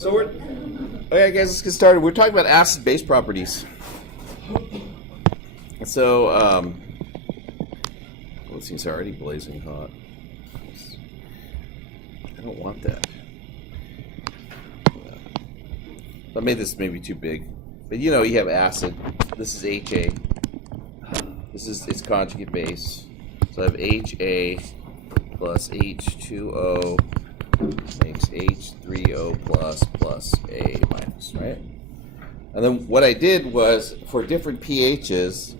So okay, guys, let's get started. We're talking about acid-base properties. So, let's see, it's already blazing hot. I don't want that. I made this maybe too big, but you know, you have acid. This is HA. This is its conjugate base. So I have HA plus H2O makes H3O plus A minus, right? And then what I did was, for different pHs,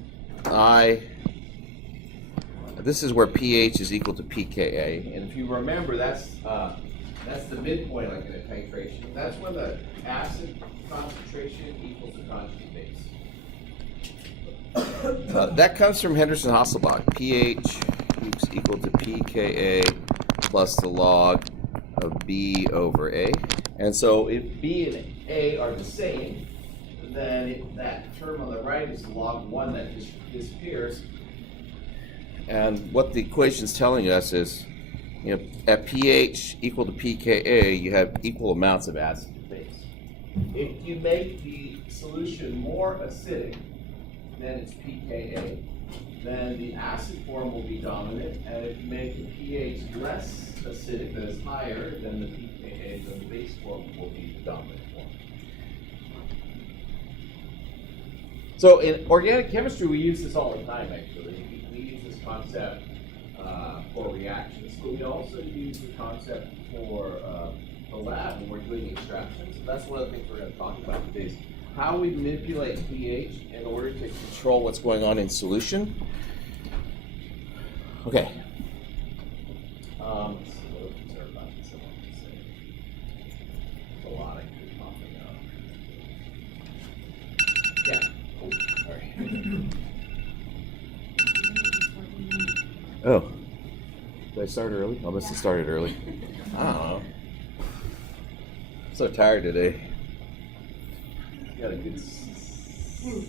this is where pH is equal to pKa, and if you remember, that's the midpoint, like in a titration. That's when the acid concentration equals the conjugate base. That comes from Henderson-Hasselbalch. pH is equal to pKa plus the log of B over A. And so if B and A are the same, then that term on the right is the log 1 that disappears. And what the equation is telling us is, you know, at pH equal to pKa, you have equal amounts of acid and base. If you make the solution more acidic than its pKa, then the acid form will be dominant. And if you make the pH less acidic, that is higher than the pKa, then the base form will be the dominant form. So in organic chemistry, we use this all the time, actually. We use this concept for reactions, but we also use the concept for the lab when we're doing extractions. So that's one of the things we're going to talk about today, is how we manipulate pH in order to control what's going on in solution. Okay. Let's see, what is there about this I want to say? There's a lot I could talk about. Yeah. Oh, sorry. Oh. Did I start early? I must have started early. I don't know. I'm so tired today. Got a good 6, 7,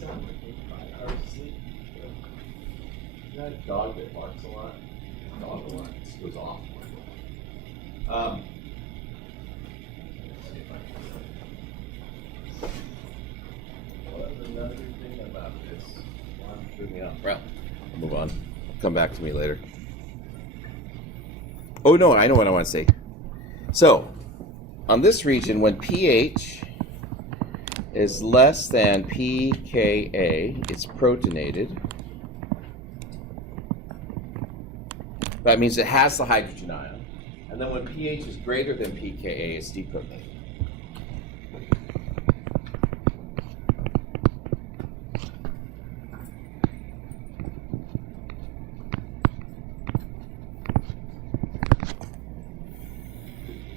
5 hours of sleep. You got a dog that barks a lot? Dog a lot. This goes off. Let's see if I can. What's another thing about this? Threw me off. Well, I'll move on. Come back to me later. Oh no, I know what I want to say. So, on this region, when pH is less than pKa, it's protonated. That means it has the hydrogen ion. And then when pH is greater than pKa, it's deprotonated.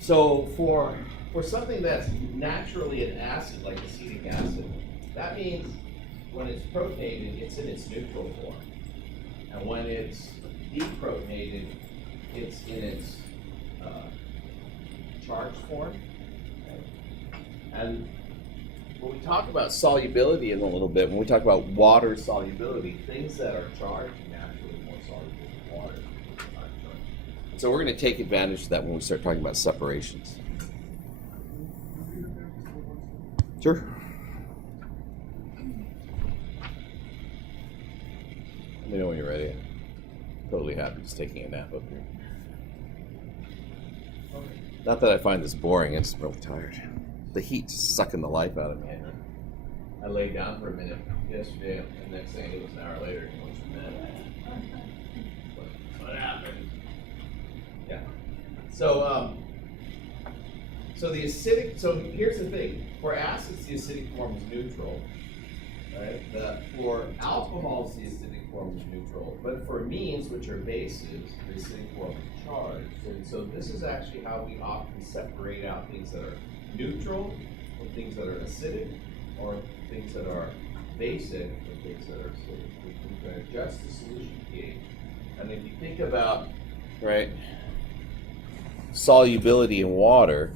So for something that's naturally an acid, like acetic acid, that means when it's protonated, it's in its neutral form. And when it's deprotonated, it's in its charged form. Okay? And when we talk about solubility in a little bit, when we talk about water solubility, things that are charged are naturally more soluble than water. So we're going to take advantage of that when we start talking about separations. Sure. Let me know when you're ready. Totally happy just taking a nap up here. Not that I find this boring, I'm just really tired. The heat's sucking the life out of me. I laid down for a minute yesterday, and the next thing it was an hour later. What happened? Yeah. So the acidic. So here's the thing: for acids, the acidic form is neutral, right? For alcohols, the acidic form is neutral. But for amines, which are bases, the acidic form is charged. And so this is actually how we often separate out things that are neutral from things that are acidic, or things that are basic from things that are acidic. We can adjust the solution pH. And if you think about, right, solubility in water.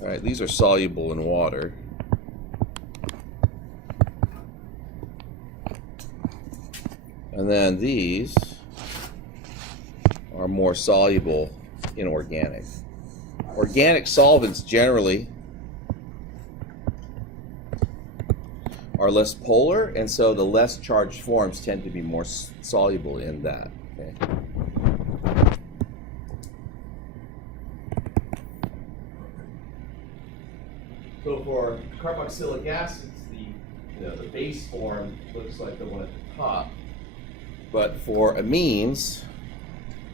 All right, these are soluble in water. And then these are more soluble in organic. Organic solvents generally are less polar, and so the less charged forms tend to be more soluble in that. Okay. So for carboxylic acids, the base form looks like the one at the top, but for amines,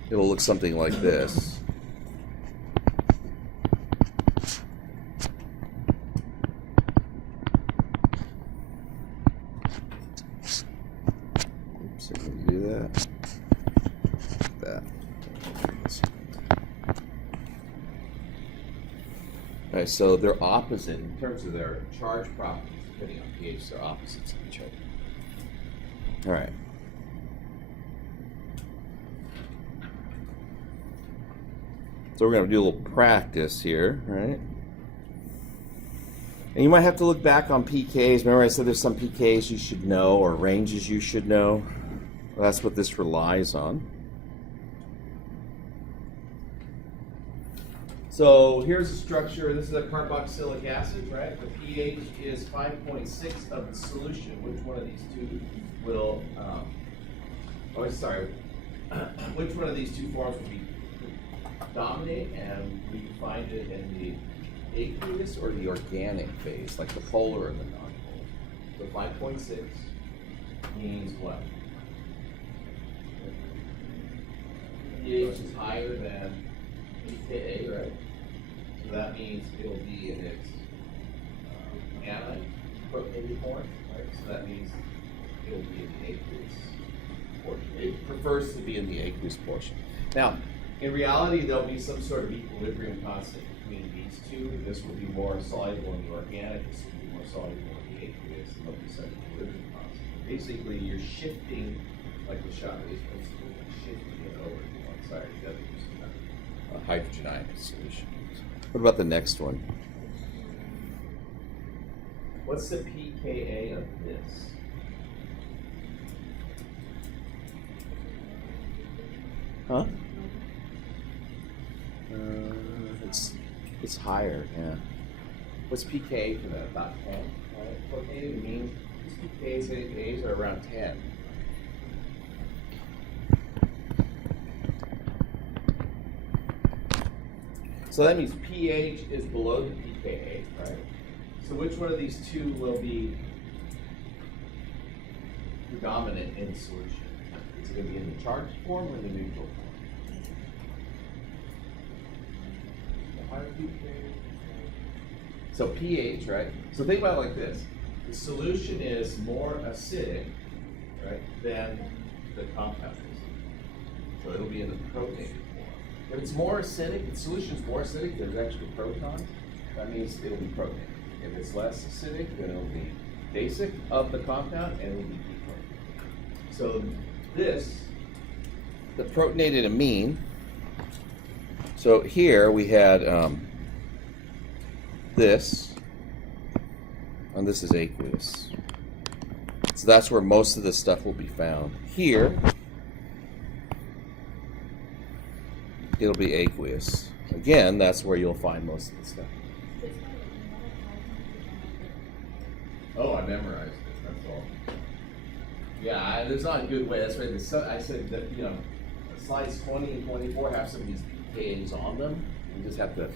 it will look something like this. Oops, I can do that. That. All right, so they're opposite in terms of their charge properties. Depending on pH, they're opposites of each other. All right. So we're going to do a little practice here, right? And you might have to look back on pKs. Remember I said there's some pKs you should know or ranges you should know? Well, that's what this relies on. So here's the structure. This is a carboxylic acid, right? The pH is 5.6 of the solution. Which one of these two will, which one of these two forms will be dominate, and we find it in the aqueous or the organic phase, like the polar and the non-polar. So 5.6 means what? pH is higher than pKa, right? So that means it'll be in its anion protein form, right? So that means it'll be in the aqueous portion. It prefers to be in the aqueous portion. Now, in reality, there'll be some sort of equilibrium constant between these two. This will be more soluble in the organic, this will be more soluble in the aqueous, and there'll be some equilibrium constant. Basically, you're shifting, like the shot is principle, shifting it over to one side or the other using a hydrogen ion solution. What about the next one? What's the pKa of this? Huh? It's higher, yeah. What's pKa for that? About 10, right? Protein means pKa's are around 10. So that means pH is below the pKa, right? So which one of these two will be predominant in the solution? Is it going to be in the charged form or the neutral form? So pH, right? So think about it like this. The solution is more acidic, right, than the compound is. So it'll be in the protein form. If it's more acidic, the solution is more acidic, there's extra protons, that means it'll be protein. If it's less acidic, then it'll be basic of the compound and it'll be deprotonated. So this, the protonated amine, so here we had this, and this is aqueous. So that's where most of the stuff will be found. Here, it'll be aqueous. Again, that's where you'll find most of the stuff. Oh, I memorized it, that's all. Yeah, there's not a good way. That's right. I said that, you know, slides 20 and 24 have some of these pKa's on them. You just have to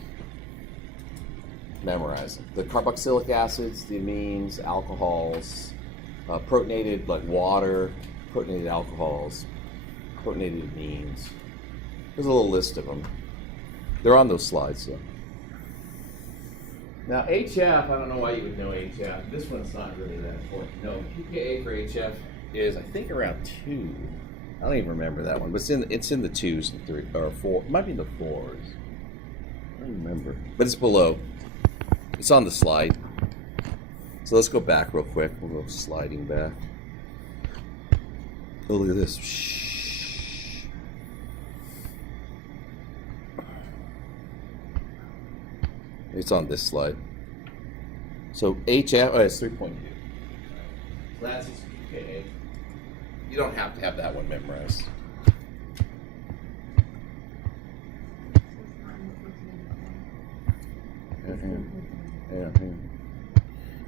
memorize them. The carboxylic acids, the amines, alcohols, protonated like water, protonated alcohols, protonated amines. There's a little list of them. They're on those slides, so. Now HF, I don't know why you would know HF. This one's not really that important. No, pKa for HF is I think around 2. I don't even remember that one, but it's in the 2s and 3 or 4. It might be in the 4s. I don't remember, but it's below. It's on the slide. So let's go back real quick. We'll go sliding back. Oh, look at this. Shh. It's on this slide. So HF, it's 3.2. So that's its pKa. You don't have to have that one memorized.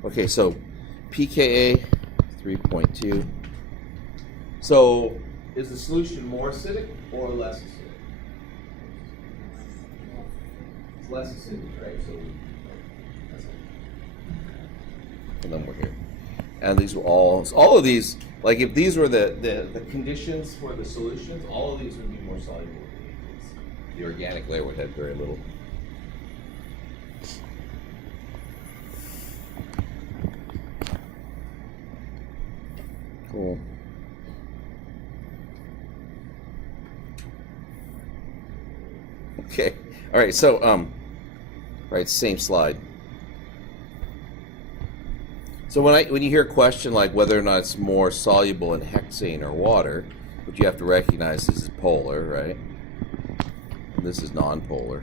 Okay, so pKa 3.2. So is the solution more acidic or less acidic? It's less acidic, right? So that's it. And then we're here. And these were all of these, like if these were the conditions for the solutions, all of these would be more soluble. The organic layer would have very little. Cool. Okay. All right. So, right, same slide. So when you hear a question like whether or not it's more soluble in hexane or water, what you have to recognize this is polar, right? And this is non-polar.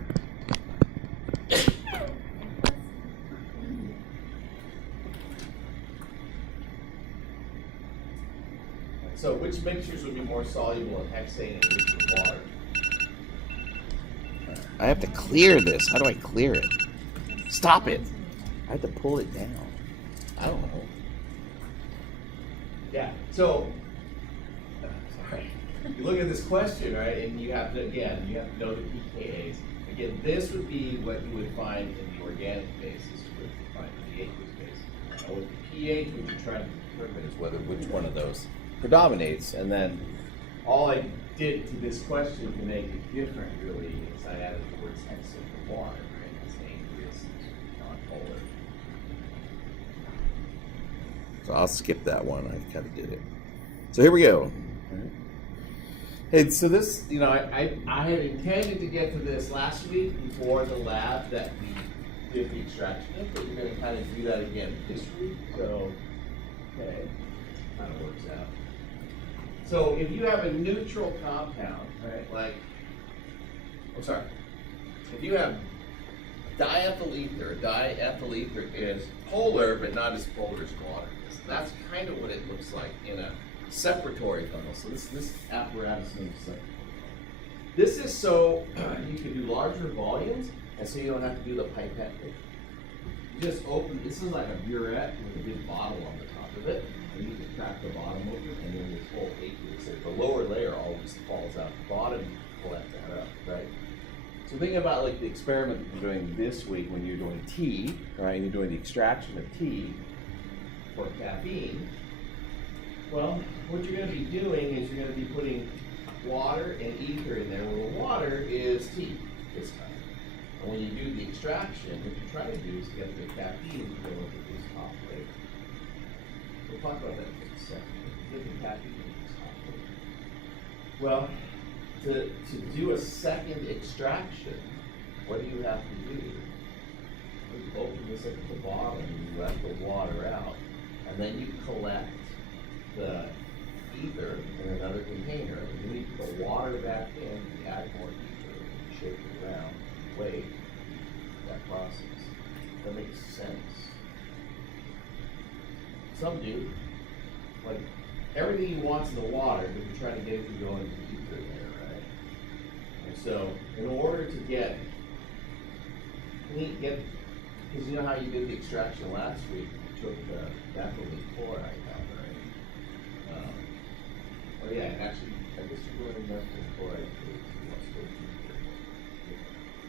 So which mixtures would be more soluble in hexane and which in water? I have to clear this. How do I clear it? Stop it. I have to pull it down. I don't know. Yeah, so, sorry. You look at this question, right, and you have to know the pKa's. Again, this would be what you would find in the organic base. This is what you find in the aqueous base. Now with the pH, what you're trying to determine is which one of those predominates, and then all I did to this question to make it different really is I added the words hexane to water, right? That's aqueous, non-polar. So I'll skip that one. I kind of did it. So here we go. Hey, so this, I had intended to get to this last week before the lab that we did the extraction in, but we're going to kind of do that again this week. So, okay, kind of works out. So if you have a neutral compound, right, if you have diethyl ether is polar but not as polar as water. That's kind of what it looks like in a separatory funnel. So this apparatus is separatory. This is so you can do larger volumes, and so you don't have to do the pipette thing. You just open. This is like a burette with a big bottle on the top of it, and you can crack the bottom open, and then this whole aqueous, the lower layer always falls out the bottom. You collect that up, right? So think about like the experiment that you're doing this week when you're doing tea, right? And you're doing the extraction of tea for caffeine. Well, what you're going to be doing is you're going to be putting water and ether in there. Well, the water is tea this time. And when you do the extraction, what you try to do is get the caffeine to go into this top layer. We'll talk about that in just a second. Get the caffeine into this top layer. Well, to do a second extraction, what do you have to do? You open this up at the bottom and you let the water out. And then you collect the ether in another container. And then you put the water back in, you add more ether, and you shake it around, wait, that process. That makes sense. Some do. Like, everything you want in the water, but you're trying to get it to go into the ether there, right? And so, in order to get, because you know how you did the extraction last week? Took the methylene chloride out, right? Oh yeah, actually, I guess you're going to methylene chloride too.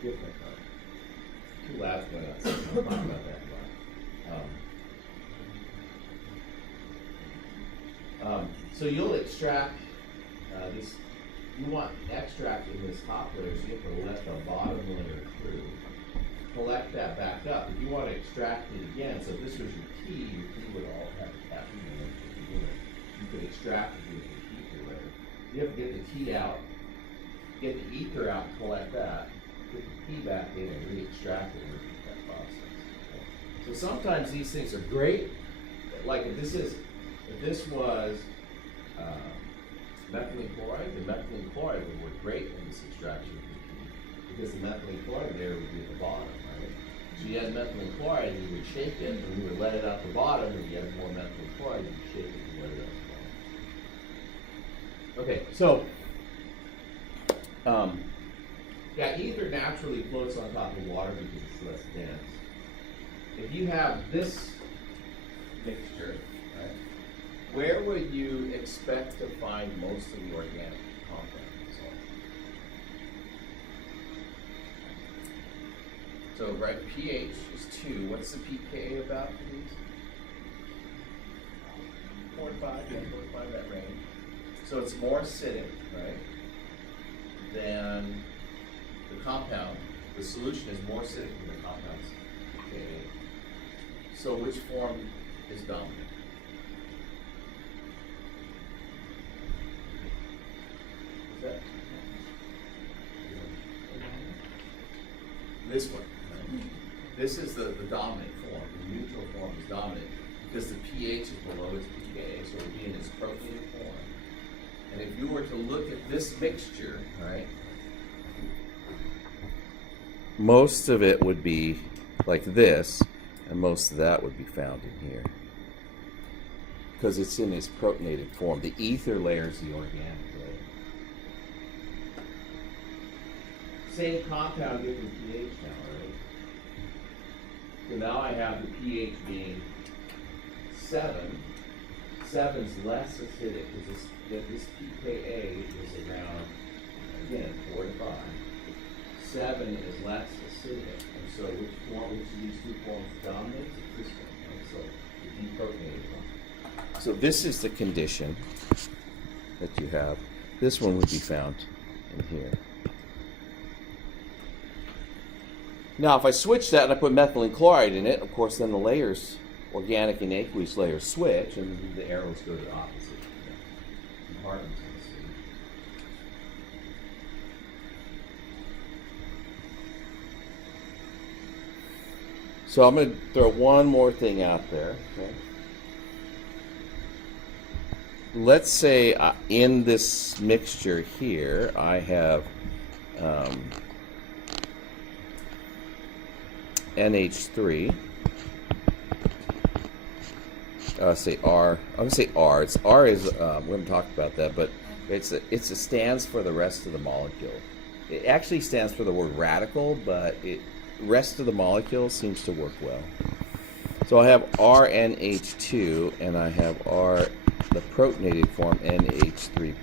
Different. Two labs going out, so we'll talk about that. So you'll extract this. You want extract in this top layer, so you have to let the bottom layer through. Collect that back up. If you want to extract it again, so if this was your tea would all have caffeine in it. You could extract it with the ether layer. You have to get the tea out, get the ether out, collect that, get the tea back in, and re-extract it and repeat that process. Okay. So sometimes these things are great. Like if this was methylene chloride, the methylene chloride would work great in this extraction of the tea because the methylene chloride layer would be at the bottom. So you had methylene chloride, and you would shake it, and you would let it out the bottom, and you had more methylene chloride, you would shake it and let it out the bottom. Okay, so Yeah, ether naturally floats on top of water because it's less dense. If you have this mixture, right, where would you expect to find most of the organic compounds? So, right, pH is 2. What's the pKa about for these? 4 to 5, yeah, 4 to 5, that range. So it's more acidic, right, than the compound. The solution is more acidic than the compound's pKa. So which form is dominant? Is that? This one. Right? This is the dominant form. The neutral form is dominant because the pH is below its pKa, so it would be in its proteinated form. And if you were to look at this mixture, right, most of it would be like this, and most of that would be found in here. Because it's in its protonated form. The ether layer is the organic layer. Same compound, different pH now, right? So now I have the pH being 7. 7's less acidic because this pKa is around, again, 4 to 5. 7 is less acidic, and so which of these two forms dominates? It's this one, right? So the deprotonated one. So this is the condition that you have. This one would be found in here. Now, if I switch that and I put methylene chloride in it, of course, then the layers, organic and aqueous layers, switch, and the arrows go to the opposite compartments. So I'm going to throw one more thing out there. Okay. Let's say in this mixture here, I have NH3. Say R. I'm going to say R. It's R is we haven't talked about that, but it stands for the rest of the molecule. It actually stands for the word radical, but it rest of the molecule seems to work well. So I have RNH2 and I have the protonated form NH3+.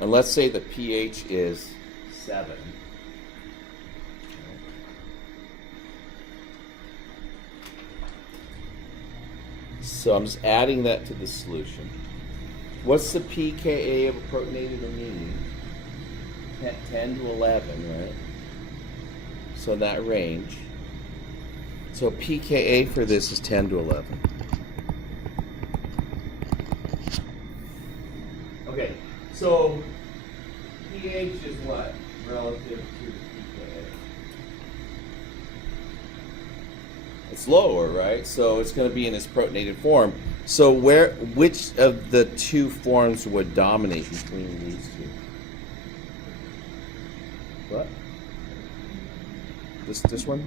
And let's say the pH is 7. So I'm just adding that to the solution. What's the pKa of a protonated amine? 10 to 11, right? So in that range. So pKa for this is 10 to 11. Okay, so pH is what relative to pKa? It's lower, right? So it's going to be in its protonated form. So which of the two forms would dominate between these two? What? This one?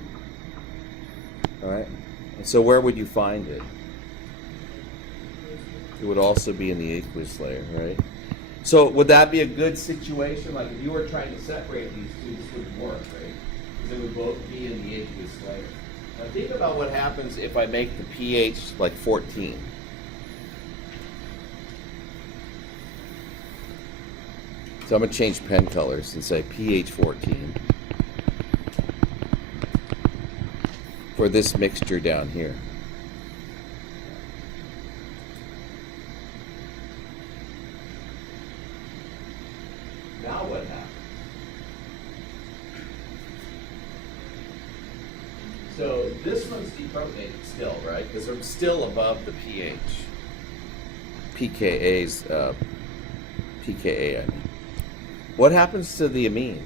All right. And so where would you find it? It would also be in the aqueous layer, right? So would that be a good situation? Like if you were trying to separate these two, this wouldn't work, right? Because they would both be in the aqueous layer. Now think about what happens if I make the pH like 14. So I'm going to change pen colors and say pH 14. For this mixture down here. Now what happens? So this one's deprotonated still, right? Because I'm still above the pH. pKa's pKa, I mean. What happens to the amine?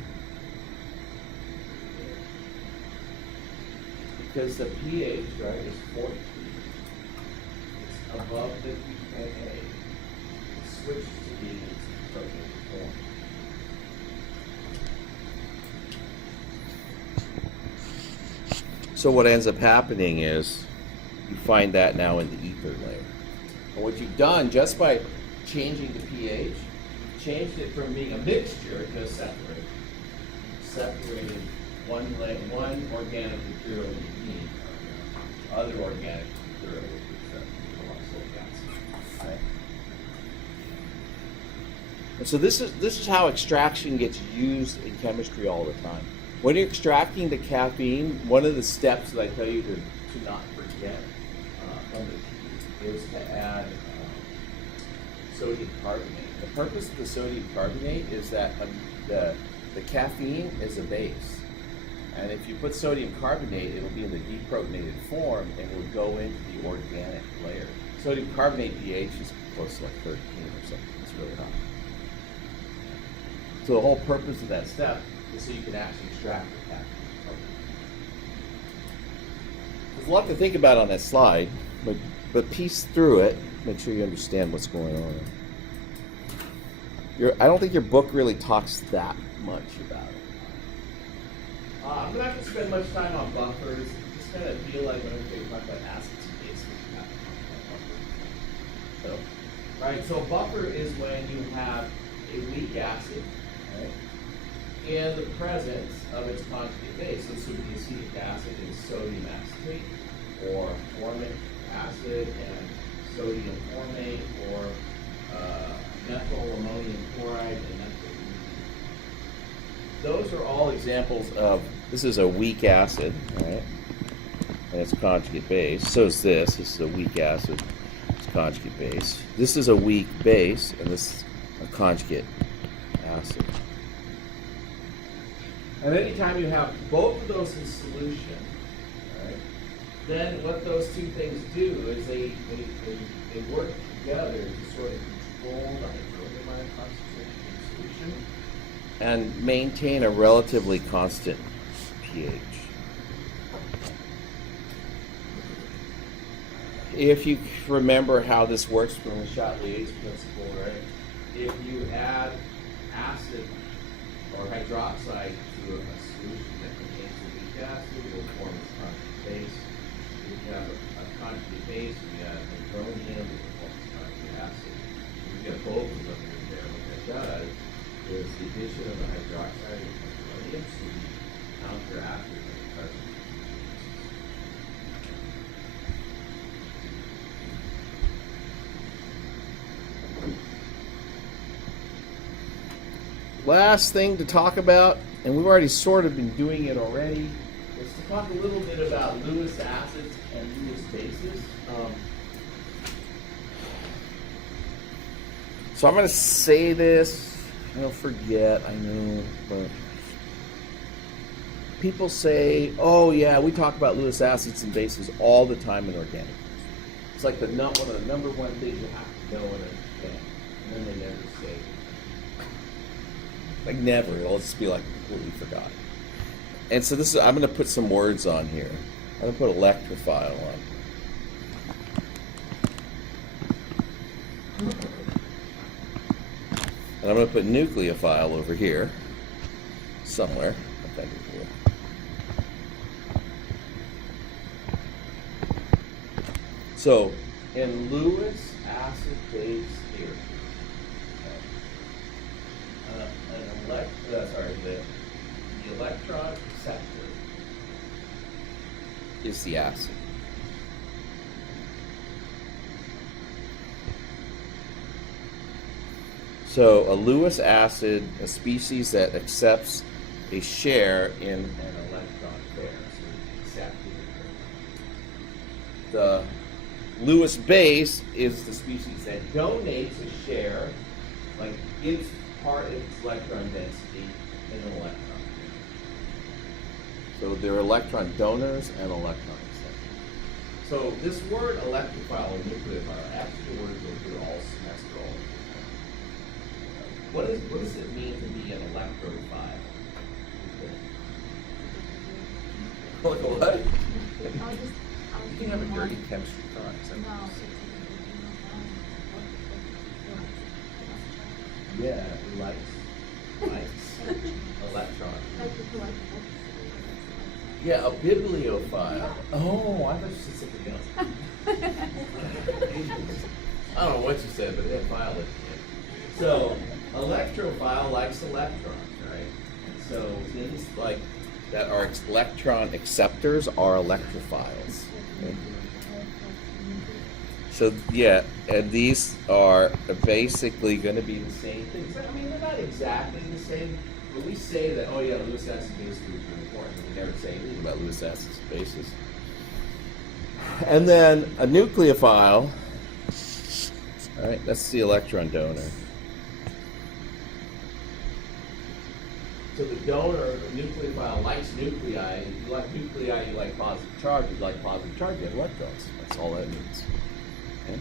Because the pH, right, is 14. It's above the pKa. It switches to being its protonated form. So what ends up happening is you find that now in the ether layer. And what you've done just by changing the pH, you've changed it from being a mixture to a separate. separated one organic material you need, other organic material which is carboxylic acid. Right? And so this is how extraction gets used in chemistry all the time. When you're extracting the caffeine, one of the steps that I tell you to not forget from the is to add sodium carbonate. The purpose of the sodium carbonate is that the caffeine is a base. And if you put sodium carbonate, it'll be in the deprotonated form and will go into the organic layer. Sodium carbonate pH is close to like 13 or something. It's really hot. So the whole purpose of that step is so you can actually extract the caffeine. There's a lot to think about on that slide, but piece through it, make sure you understand what's going on. I don't think your book really talks that much about it. I'm not going to spend much time on buffers. Just kind of feel like when we talk about acids and bases, we have to talk about buffers. So a buffer is when you have a weak acid, right, in the presence of its conjugate base. So this would be acetic acid and sodium acetate, or formic acid and sodium formate, or methyl ammonium chloride and methyl. Those are all examples of, this is a weak acid, right? And it's conjugate base. So is this. This is a weak acid. It's conjugate base. This is a weak base, and this is a conjugate acid. And anytime you have both of those in solution, right, then what those two things do is they work together to sort of control the hydronium ion concentration in solution and maintain a relatively constant pH. If you remember how this works from the Chatelier's principle, right? If you add acid or hydroxide to a solution that contains a weak acid, it will form its conjugate base. If you have a conjugate base, we add hydronium, it will form its conjugate acid. If you get both of them in there, what that does is the addition of the hydroxide and hydronium to counteract the presence. Last thing to talk about, and we've already sort of been doing it already, is to talk a little bit about Lewis acids and Lewis bases. So I'm going to say this, I don't forget, I know, but people say, oh yeah, we talk about Lewis acids and bases all the time in organic. It's like one of the number one things you have to know and understand, and then they never say it. Like never, it'll just be like completely forgotten. And so this is, I'm going to put some words on here. I'm going to put electrophile on. And I'm going to put nucleophile over here, somewhere. Put that in here. So, in Lewis acid base theory, the electron acceptor is the acid. So a Lewis acid, a species that accepts a share in an electron pair. So accepting the Lewis base is the species that donates a share, like its part of its electron density in an electron. So there are electron donors and electron acceptors. So this word electrophile or nucleophile, actually words that we're all semester all the time. What does it mean to be an electrophile? What? You can have a dirty chemistry class. Yeah, likes electron. Yeah, a bibliophile. Oh, I thought you said something else. I don't know what you said, but that file is. So, electrophile likes electrons, right? And So things like that are electron acceptors are electrophiles. Okay? So yeah, and these are basically going to be the same things. I mean, they're not exactly the same, but we say that, oh yeah, Lewis acid base groups are important. We never say anything about Lewis acid bases. And then a nucleophile, all right, that's the electron donor. So the donor, the nucleophile, likes nuclei. If you like nuclei, you like positive charge. If you like positive charge, you have electrons. That's all that means. Okay?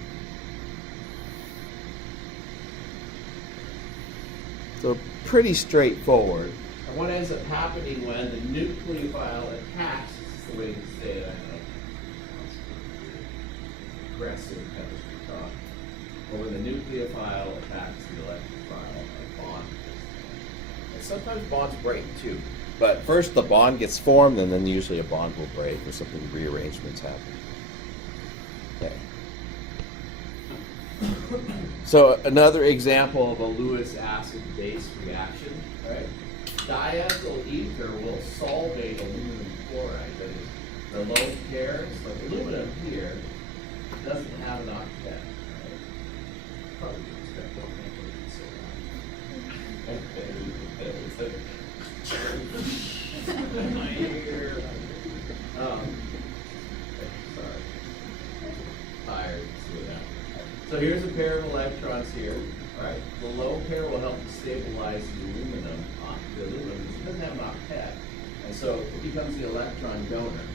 So pretty straightforward. And what ends up happening when the nucleophile attacks, this is the way to say it, I know. Aggressive chemistry talk. But when the nucleophile attacks the electrophile, a bond. And sometimes bonds break too. But first the bond gets formed, and then usually a bond will break or something, rearrangements happen. Okay. So another example of a Lewis acid-base reaction, right? Diethyl ether will solvate aluminum chloride. That is, the lone pairs, like aluminum here, doesn't have an octet. Right? Probably didn't expect that. My ear. Sorry. Tired. So here's a pair of electrons here. All right. The lone pair will help to stabilize the aluminum. The aluminum it doesn't have an octet, and so it becomes the electron donor.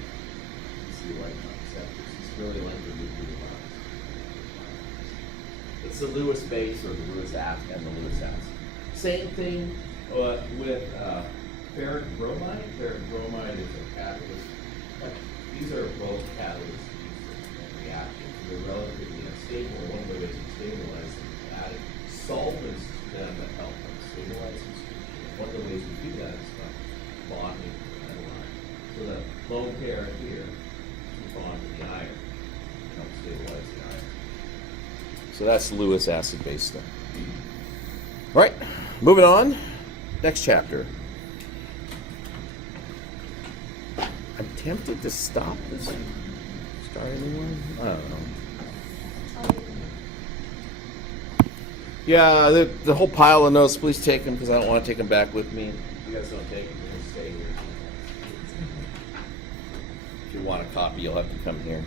It's the electron acceptors. It's really like the nucleophile. It's the Lewis base or the Lewis acid and the Lewis acid. Same thing with ferric bromide. Ferric bromide is a catalyst. These are both catalysts in reactions. They're relatively unstable. One of the ways to stabilize them is adding solvents to them that help them stabilize them. One of the ways we do that is by bonding to the metal ion. So the lone pair here is bond to the iron and help stabilize the iron. So that's Lewis acid base stuff. All right, moving on. Next chapter. I'm tempted to stop this. Start anyone? I don't know. Yeah, the whole pile of notes, please take them because I don't want to take them back with me. If you guys don't take them, you'll stay here. If you want a copy, you'll have to come here.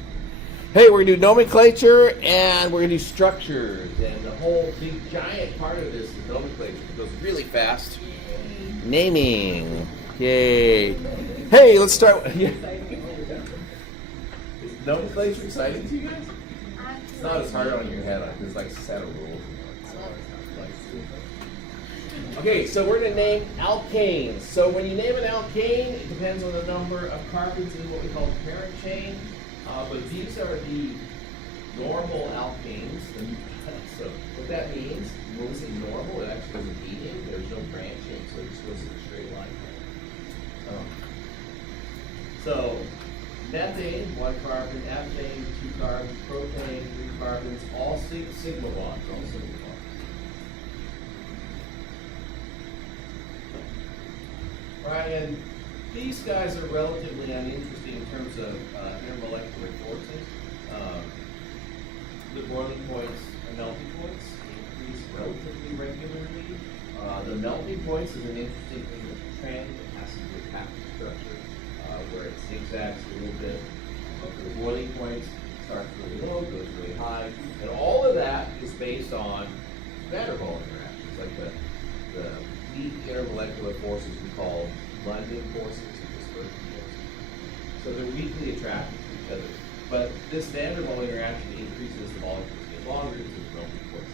Hey, we're going to do nomenclature and we're going to do structures. And the whole big giant part of this is nomenclature. It goes really fast. Naming. Yay. Hey, let's start. Yeah. Is nomenclature exciting to you guys? It's not as hard on your head. There's like a set of rules. Okay, so we're going to name alkanes. So when you name an alkane, it depends on the number of carbons in what we call the parent chain. But these are the normal alkanes. So what that means, when we say normal, it actually doesn't median. There's no branching, so it just goes in a straight line. So methane, 1 carbon, ethane, 2 carbons, propane, 3 carbons, all sigma bonds, all sigma bonds. Right, and these guys are relatively uninteresting in terms of intermolecular forces. The boiling points and melting points increase relatively regularly. The melting points is an interesting thing with the trend. It has to do with packet structure, where it zigzags a little bit. For the boiling points, it starts really low, goes really high, and all of that is based on van der Waals interactions, like the weak intermolecular forces we call London forces and dispersion forces. So they're weakly attracted to each other. But this van der Waals interaction increases the molecules get longer because the melting points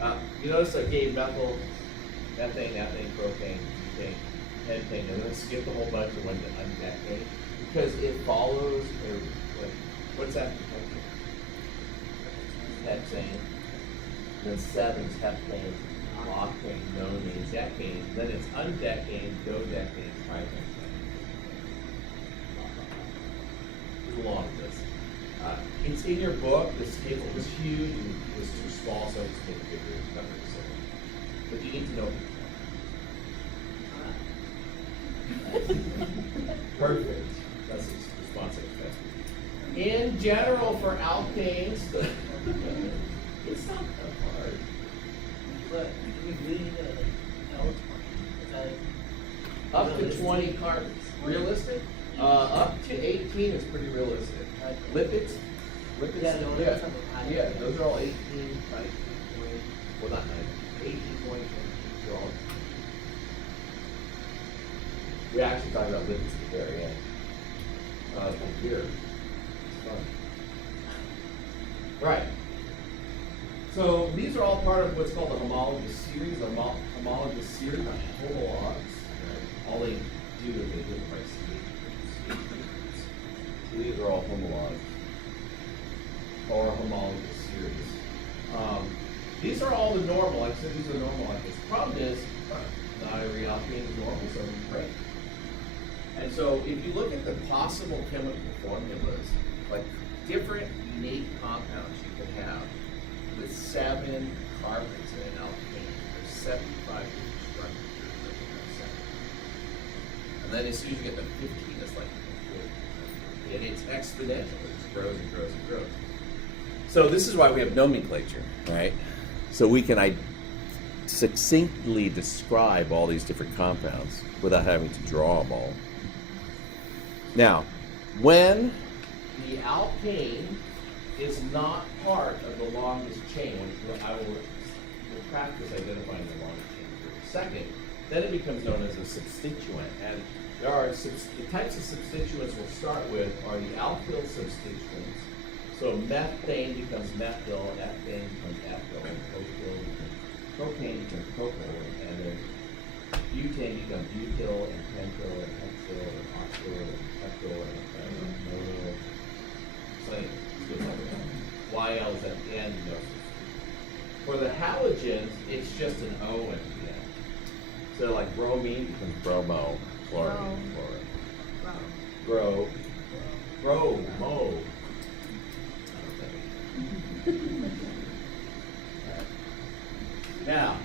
are you notice I gave methyl, methane, ethane, propane, butane, pentane, and then skip a whole bunch and went to undecane because it follows what's that? Hexane. Then 7's heptane. Octane, nonane, decane, then it's undecane, dodecane, trihexane. There's a lot of this. It's in your book. This table was huge and it was too small, so I just made it bigger. But you need to know. Perfect. That's the response I expect. In general, for alkanes, it's not that hard. But we need Up to 20 carbons. Realistic? Up to 18 is pretty realistic. Lipids? Lipids? Yeah, those are all 18, 19, 20. Well, not 19, 18, 20, 22. They're all. We actually talked about lipids at the very end. Here. It's fun. Right. So these are all part of what's called a homologous series. A homologous series of homologs. Right? All they do is they do it by C. So these are all homologs or homologous series. These are all the normal. Like I said, these are normal like this. The problem is not every alkane is normal, so it's great. And so if you look at the possible chemical formulas, like different unique compounds you could have with 7 carbons in an alkane, there's 75 different structures that you have 7. And then as soon as you get to 15, it's like 40. And it's exponential. It just grows and grows and grows. So this is why we have nomenclature, right? So we can succinctly describe all these different compounds without having to draw them all. Now, when the alkane is not part of the longest chain, which I will practice identifying the longest chain for a second, then it becomes known as a substituent. And there are the types of substituents we'll start with are the alkyl substituents. So methane becomes methyl, ethane becomes ethyl, propane becomes propyl, and then butane becomes butyl, and pentyl, and hexyl, and octyl, and heptyl, and mono. So YL is at the end. For the halogens, it's just an O at the end. So like bromine becomes bromo, chlorine, chlorine. Bromo. Now,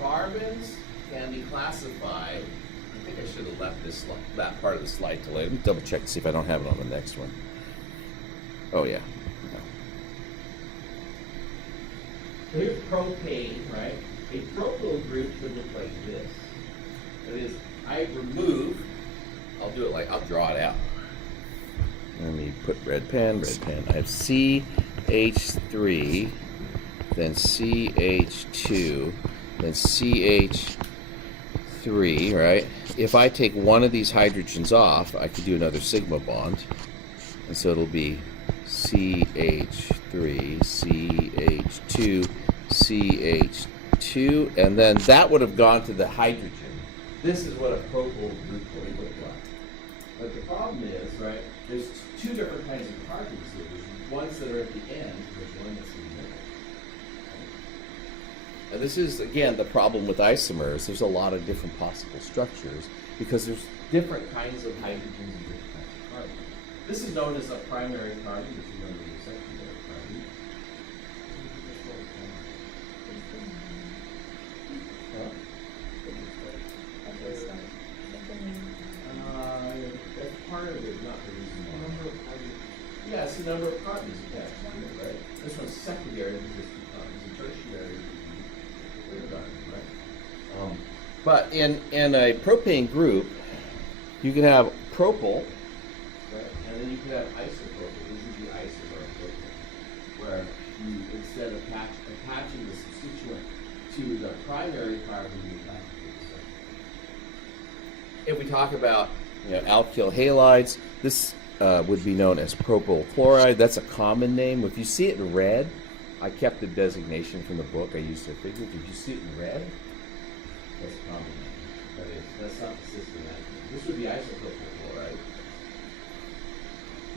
carbons can be classified. I think I should have left that part of the slide to later. Let me double check to see if I don't have it on the next one. Oh yeah. So here's propane, right? A propyl group should look like this. That is, I remove. I'll do it like I'll draw it out. Let me put red pen. I have CH3, then CH2, then CH3, right? If I take one of these hydrogens off, I could do another sigma bond. And so it'll be CH3, CH2, CH2, and then that would have gone to the hydrogen. This is what a propyl group would look like. But the problem is, right, there's two different kinds of carbons here. There's ones that are at the end, there's one that's in the middle. And this is, again, the problem with isomers. There's a lot of different possible structures because there's different kinds of hydrogens and different kinds of carbons. This is known as a primary carbon, which is known as a secondary carbon. That's part of it, not the reason why. Yeah, it's the number of carbons attached to it, right? This one's secondary because it's tertiary. Right? But in a propane group, you can have propyl, right? And then you can have isopropyl. This is the isomer of propyl, where you, instead of attaching the substituent to the primary carbon, you attach it to the secondary. If we talk about alkyl halides, this would be known as propyl chloride. That's a common name. If you see it in red, I kept the designation from the book. I used to figure. If you see it in red, that's a common name. That's not the systematic name. This would be isopropyl chloride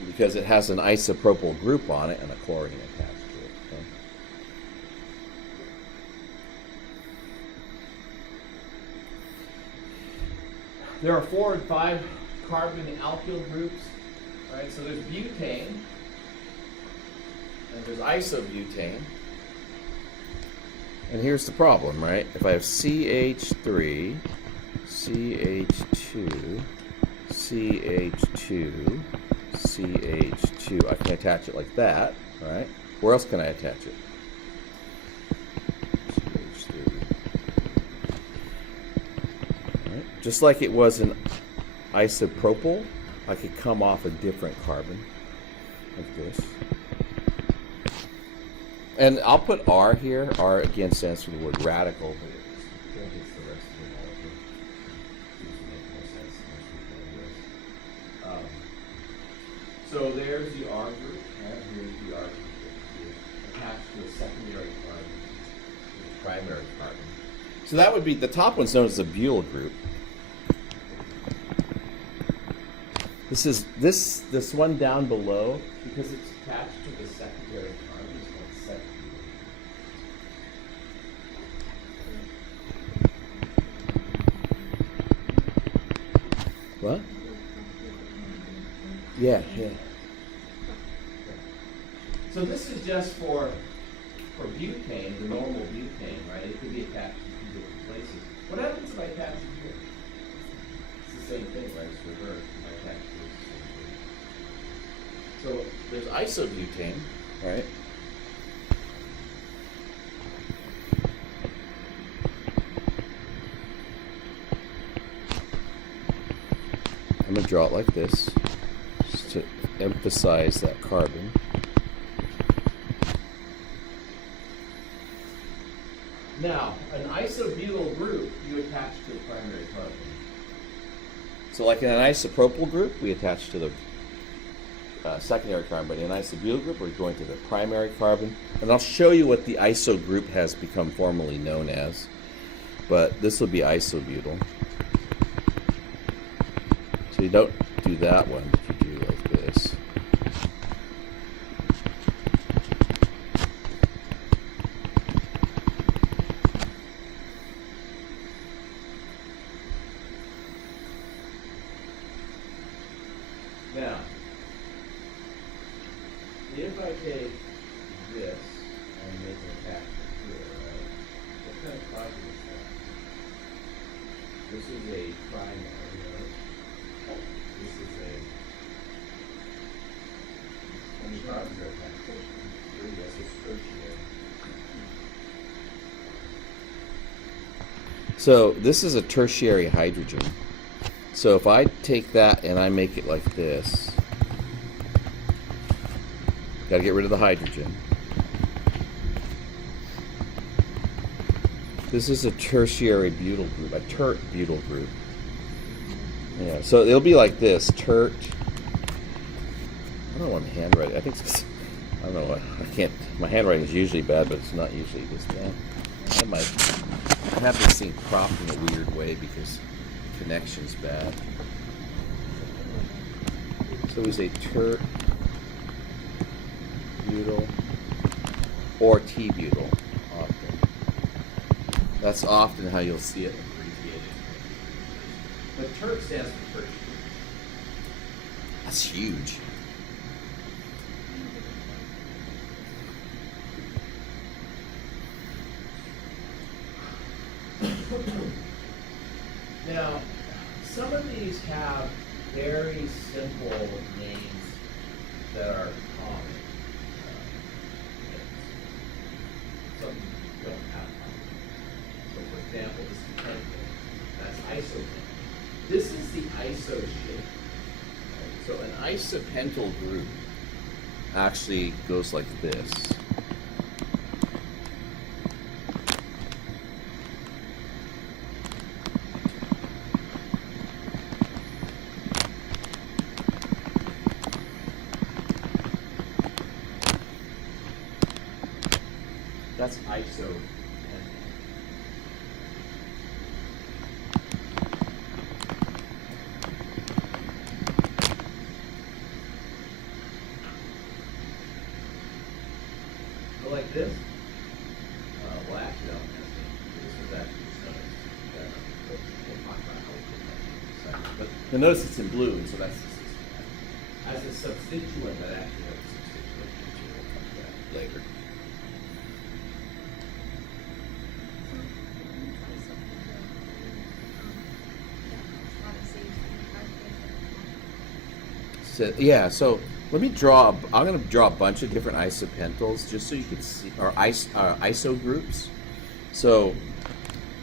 because it has an isopropyl group on it and a chlorine attached to it. Okay? There are 4 and 5 carbon alkyl groups, right? So there's butane, and there's isobutane, And here's the problem, right? If I have CH3, CH2, CH2, CH2, I can attach it like that, right? Where else can I attach it? CH3. Right? Just like it was an isopropyl, I could come off a different carbon, like this. And I'll put R here. R again stands for the word radical, but it's the rest of the molecule. These will make more sense once we go this. So there's the R group, and here's the R group attached to a secondary carbon, the primary carbon. So that would be, the top one's known as the butyl group. This is this one down below, because it's attached to the secondary carbon, is called sec butyl. What? Yeah. So this is just for butane, the normal butane, right? It could be attached to two different places. What happens if I attach it here? It's the same thing, right? It's reversed. If I attach it here, it's the same thing. So there's isobutane, right? I'm going to draw it like this, just to emphasize that carbon. Now, an isobutyl group, you attach to the primary carbon. So like in an isopropyl group, we attach to the secondary carbon, but in an isobutyl group, we're going to the primary carbon. And I'll show you what the iso group has become formally known as. But this will be isobutyl. So you don't do that one, you do like this. Now, if I take this and make an attachment here, right? What kind of carbon is that? This is a primary, right? This is a. How many carbons are attached? Three, yes, it's tertiary. So this is a tertiary hydrogen. So if I take that and I make it like this, got to get rid of the hydrogen. This is a tertiary butyl group, a tert butyl group. Yeah, so it'll be like this, tert. I don't know what I'm handwriting. I think it's, I don't know. I can't. My handwriting is usually bad, but it's not usually this bad. I have this thing cropped in a weird way because the connection's bad. So we say tert butyl or T-butyl often. That's often how you'll see it abbreviated. But tert stands for tertiary. That's huge. Now, some of these have very simple names that are common. Some don't have common. So, for example, this is pentane. That's isopentane. This is the iso shape. So, an isopentyl group actually goes like this. That's isopentane. So like this? Well, actually, no. This is actually we'll talk about how we put that in a second. But you'll notice it's in blue, and so that's as a substituent that actually has a substituent. We'll talk about that later. to, yeah, so let me draw, I'm going to draw a bunch of different isopentals just so you can see, or iso groups. So,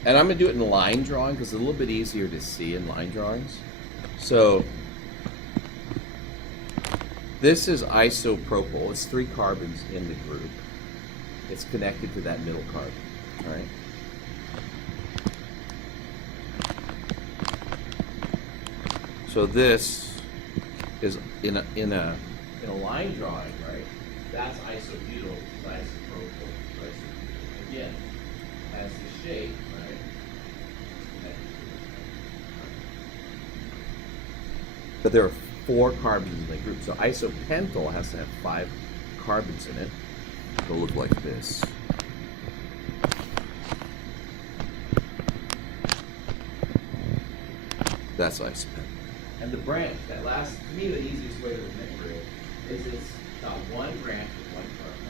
and I'm going to do it in line drawing because it's a little bit easier to see in line drawings. So, this is isopropyl. It's 3 carbons in the group. It's connected to that middle carbon, all right? So this is in a line drawing, right? That's isobutyl, it's isopropyl, isobutyl. Again, has the shape, right? But there are 4 carbons in the group, so isopental has to have 5 carbons in it. It'll look like this. That's isopental. And the branch, that last, to me, the easiest way to remember it is it's got 1 branch with 1 carbon.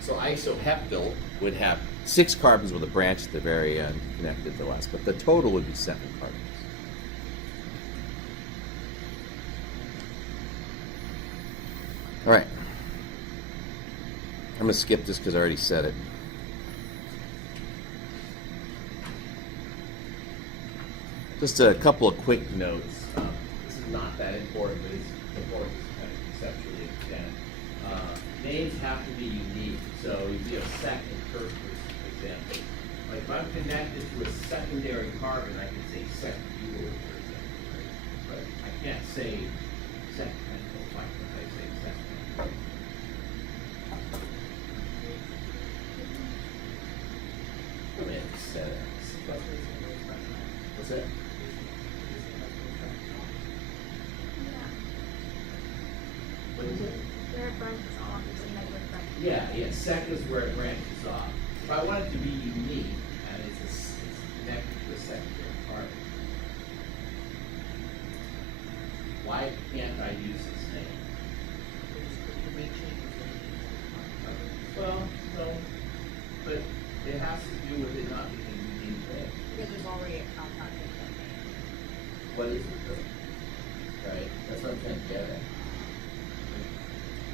So isoheptyl would have 6 carbons with a branch at the very end connected to the last, but the total would be 7 carbons. All right. I'm going to skip this because I already said it. Just a couple of quick notes. This is not that important, but it's important kind of conceptually again. Names have to be unique. So if you have second, first, for example. Like if I'm connected to a secondary carbon, I can say second butyl, for example. Right? But I can't say second pentyl. Why can't I say second pentyl? Come in, set it. What's that? What is it? Where it branches off, it's a negative branch. Yeah, second is where it branches off. If I want it to be unique, and it's connected to a secondary carbon, why can't I use this name? Well, no, but it has to do with it not being a unique thing. Because there's already a compound in that name. What is it though? Right, that's what I'm trying to get at.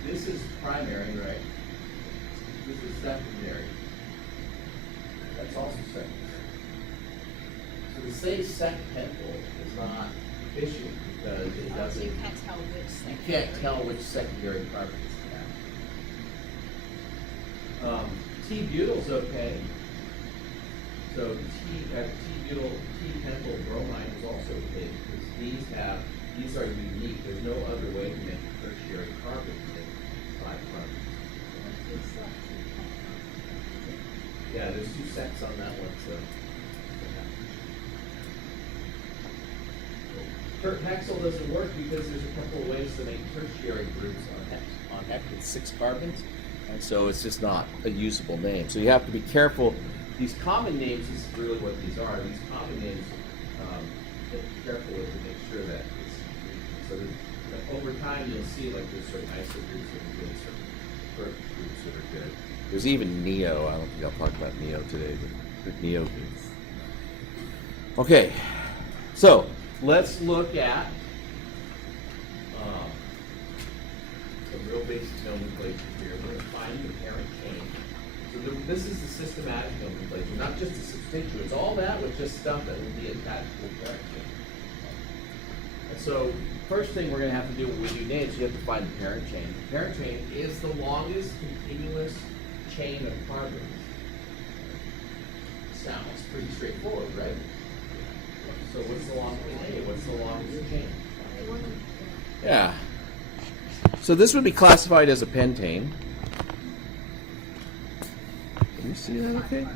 This is primary, right? This is secondary. That's also secondary. So to say secpentyl is not efficient because it So doesn't. you can't tell which You second. can't tell which secondary carbon is connected. T-butyl's okay. So T-butyl, T-pentyl bromide is also okay because these are unique. There's no other way to make a tertiary carbon than 5 carbons. Yeah, there's 2 sets on that one, so. Hexyl doesn't work because there's a couple of ways to make tertiary groups on hex with 6 carbons, and so it's just not a usable name. So you have to be careful. These common names, this is really what these are. These common names, you have to be careful with to make sure that it's so that, over time you'll see like there's certain isogroups that are good, certain groups that are good. There's even neo. I don't think I'll talk about neo today, but there's neo groups. Okay, so let's look at some real basic nomenclature here. We're going to find the parent chain. So this is the systematic nomenclature, not just the substituents. All that was just stuff that would be attached to the parent chain. And so first thing we're going to have to do when we do names, you have to find the parent chain. The parent chain is the longest continuous chain of carbons. Sounds pretty straightforward, right? So what's the longest chain? What's the longest chain? Yeah. So this would be classified as a pentane. Can you see that okay?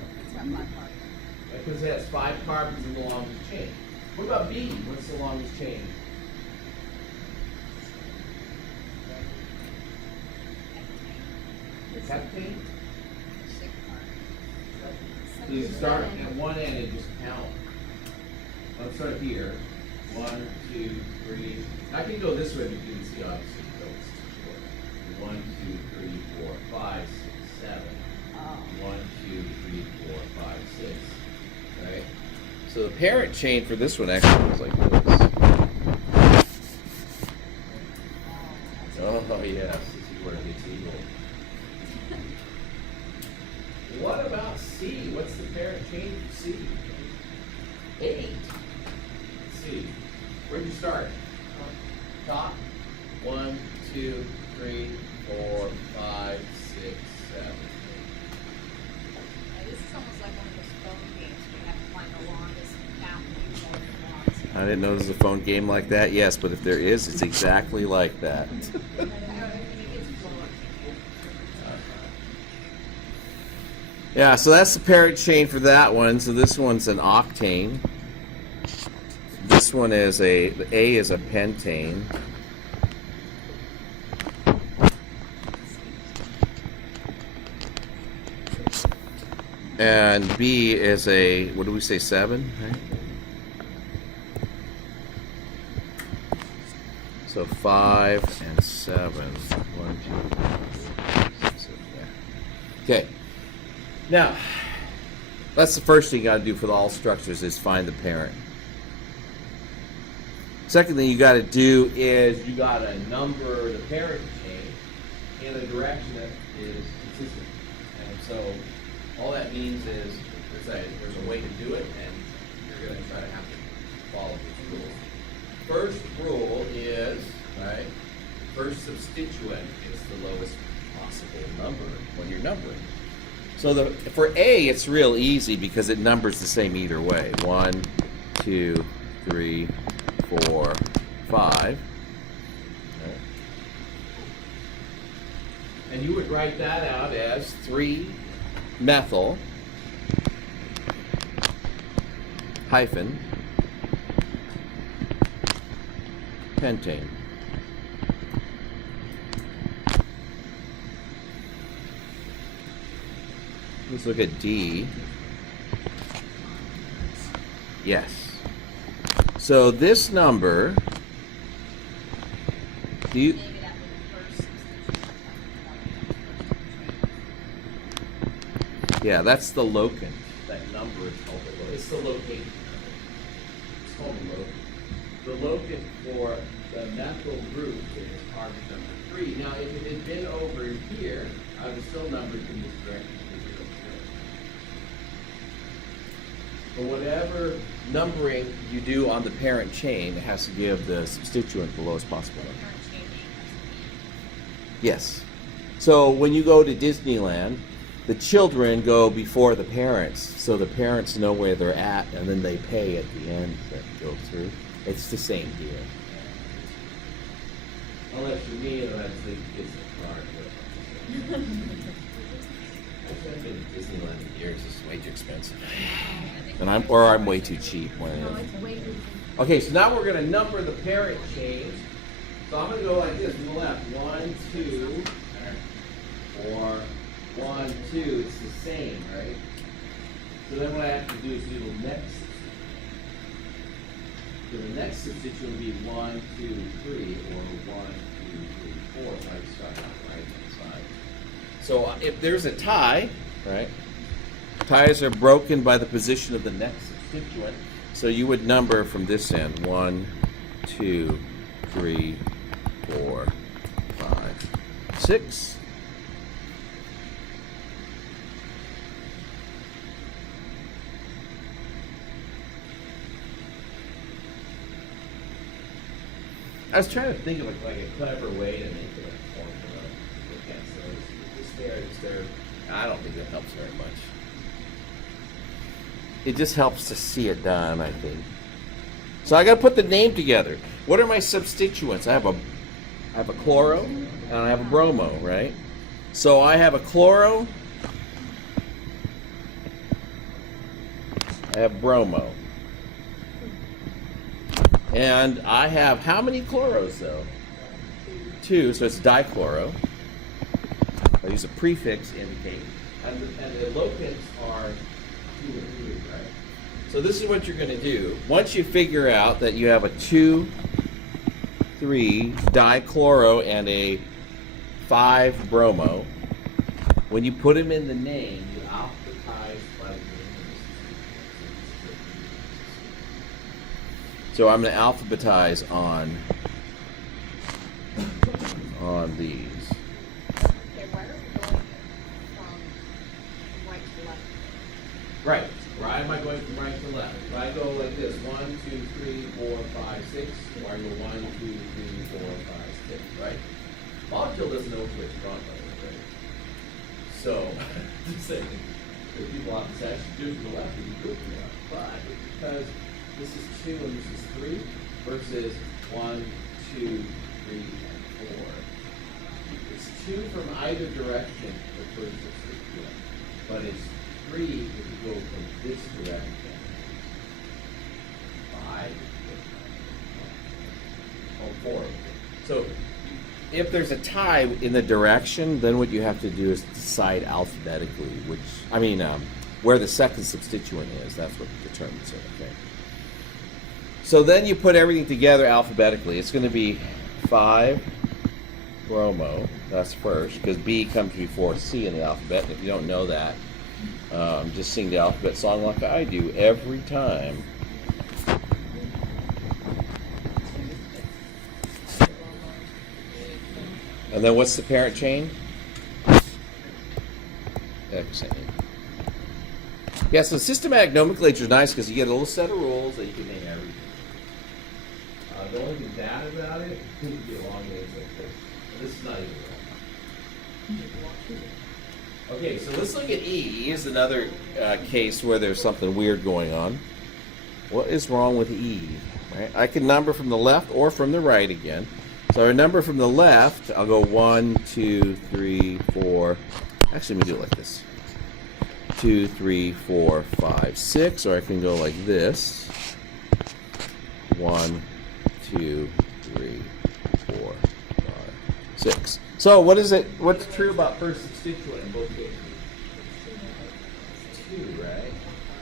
Because it has 5 carbons in the longest chain. What about B? What's the longest chain? Heptane? So you start at one end and just count. Let's start here. 1, 2, 3. I can go this way, but you can see obviously it goes short. 1, 2, 3, 4, 5, 6, 7. 1, 2, 3, 4, 5, 6. Right? So the parent chain for this one actually goes like this. change C. 8. Let's see. Where'd you start? Top. 1, 2, 3, 4, 5, 6, 7. This is almost like one of those phone games where you have to find the longest path and you know what it belongs. I didn't know there was a phone game like that. Yes, but if there is, it's exactly like that. Yeah, so that's the parent chain for that one. So this one's an octane. This one is the A is a pentane. And B is a, what do we say, 7? Right? So 5 and 7. 1, 2, 3, 6, 7. Okay. Now, that's the first thing you got to do for all structures is find the parent. Second thing you got to do is you got to number the parent chain in a direction that is consistent. And so all that means is there's a way to do it, and you're going to try to have to follow these rules. First rule is, right, first substituent is the lowest possible number when you're numbering. So for A, it's real easy because it numbers the same either way. 1, 2, 3, 4, 5. And you would write that out as 3-methyl hyphen pentane. Let's look at D. Yes. So this number, do you, yeah, that's the locant. That number is called the locant. It's the location number. It's called the locant. The locant for the methyl group is carbon number 3. Now, if it had been over here, I would still number it in this direction. But whatever numbering you do on the parent chain, it has to give the substituent the lowest possible number. Yes. So when you go to Disneyland, the children go before the parents, so the parents know where they're at, and then they pay at the end that go through. It's the same deal. Unless you're me, and that's the kids in the car. I've been to Disneyland in years. It's way too expensive. And I'm way too cheap. Okay, so now we're going to number the parent chain. So I'm going to go like this from the left. 1, 2, 4, 1, 2. It's the same, right? So then what I have to do is do the next substituent. So the next substituent will be 1, 2, 3, or 1, 2, 3, 4. So I start out right hand side. So if there's a tie, right? Ties are broken by the position of the next substituent. So you would number from this end 1, 2, 3, 4, 5, 6. I was trying to think of like a clever way to make it a formula. Okay, so it's there. I don't think it helps very much. It just helps to see it done, I think. So I got to put the name together. What are my substituents? I have a chloro and I have a bromo, right? So I have a chloro. I have bromo. And I have how many chloros though? 2, so it's dichloro. I use a prefix to indicate. And the locants are 2 and 3, right? So this is what you're going to do. Once you figure out that you have a 2, 3 dichloro and a 5 bromo, when you put them in the name, you alphabetize by the name. So I'm going to alphabetize on these. Okay, why are we going from right to left? Right. Why am I going from right to left? If I go like this, 1, 2, 3, 4, 5, 6, or I go 1, 2, 3, 4, 5, 6, right? Molecule doesn't know which way it's gone, by the way, right? So, just saying, if people have to say, I should do it from the left, you do it from the left. But because this is 2 and this is 3 versus 1, 2, 3, and 4. It's 2 from either direction the first 6 doing. But it's 3 if you go from this direction. 5. Oh, 4. So if there's a tie in the direction, then what you have to do is decide alphabetically which, where the second substituent is. That's what determines it, okay? So then you put everything together alphabetically. It's going to be 5 bromo, that's first, because B comes before C in the alphabet. And if you don't know that, just sing the alphabet song like I do every time. And then what's the parent chain? Hexane. Yeah, so systematic nomenclature is nice because you get a little set of rules that you can name everything. The only thing bad about it could be long names like this. And this is not even wrong. Okay, so let's look at E. E is another case where there's something weird going on. What is wrong with E? Right? I can number from the left or from the right again. So I number from the left, I'll go 1, 2, 3, 4. Actually, let me do it like this. 2, 3, 4, 5, 6. Or I can go like this. 1, 2, 3, 4, 5, 6. So what is it? What's true about first substituent in both cases? 2, right?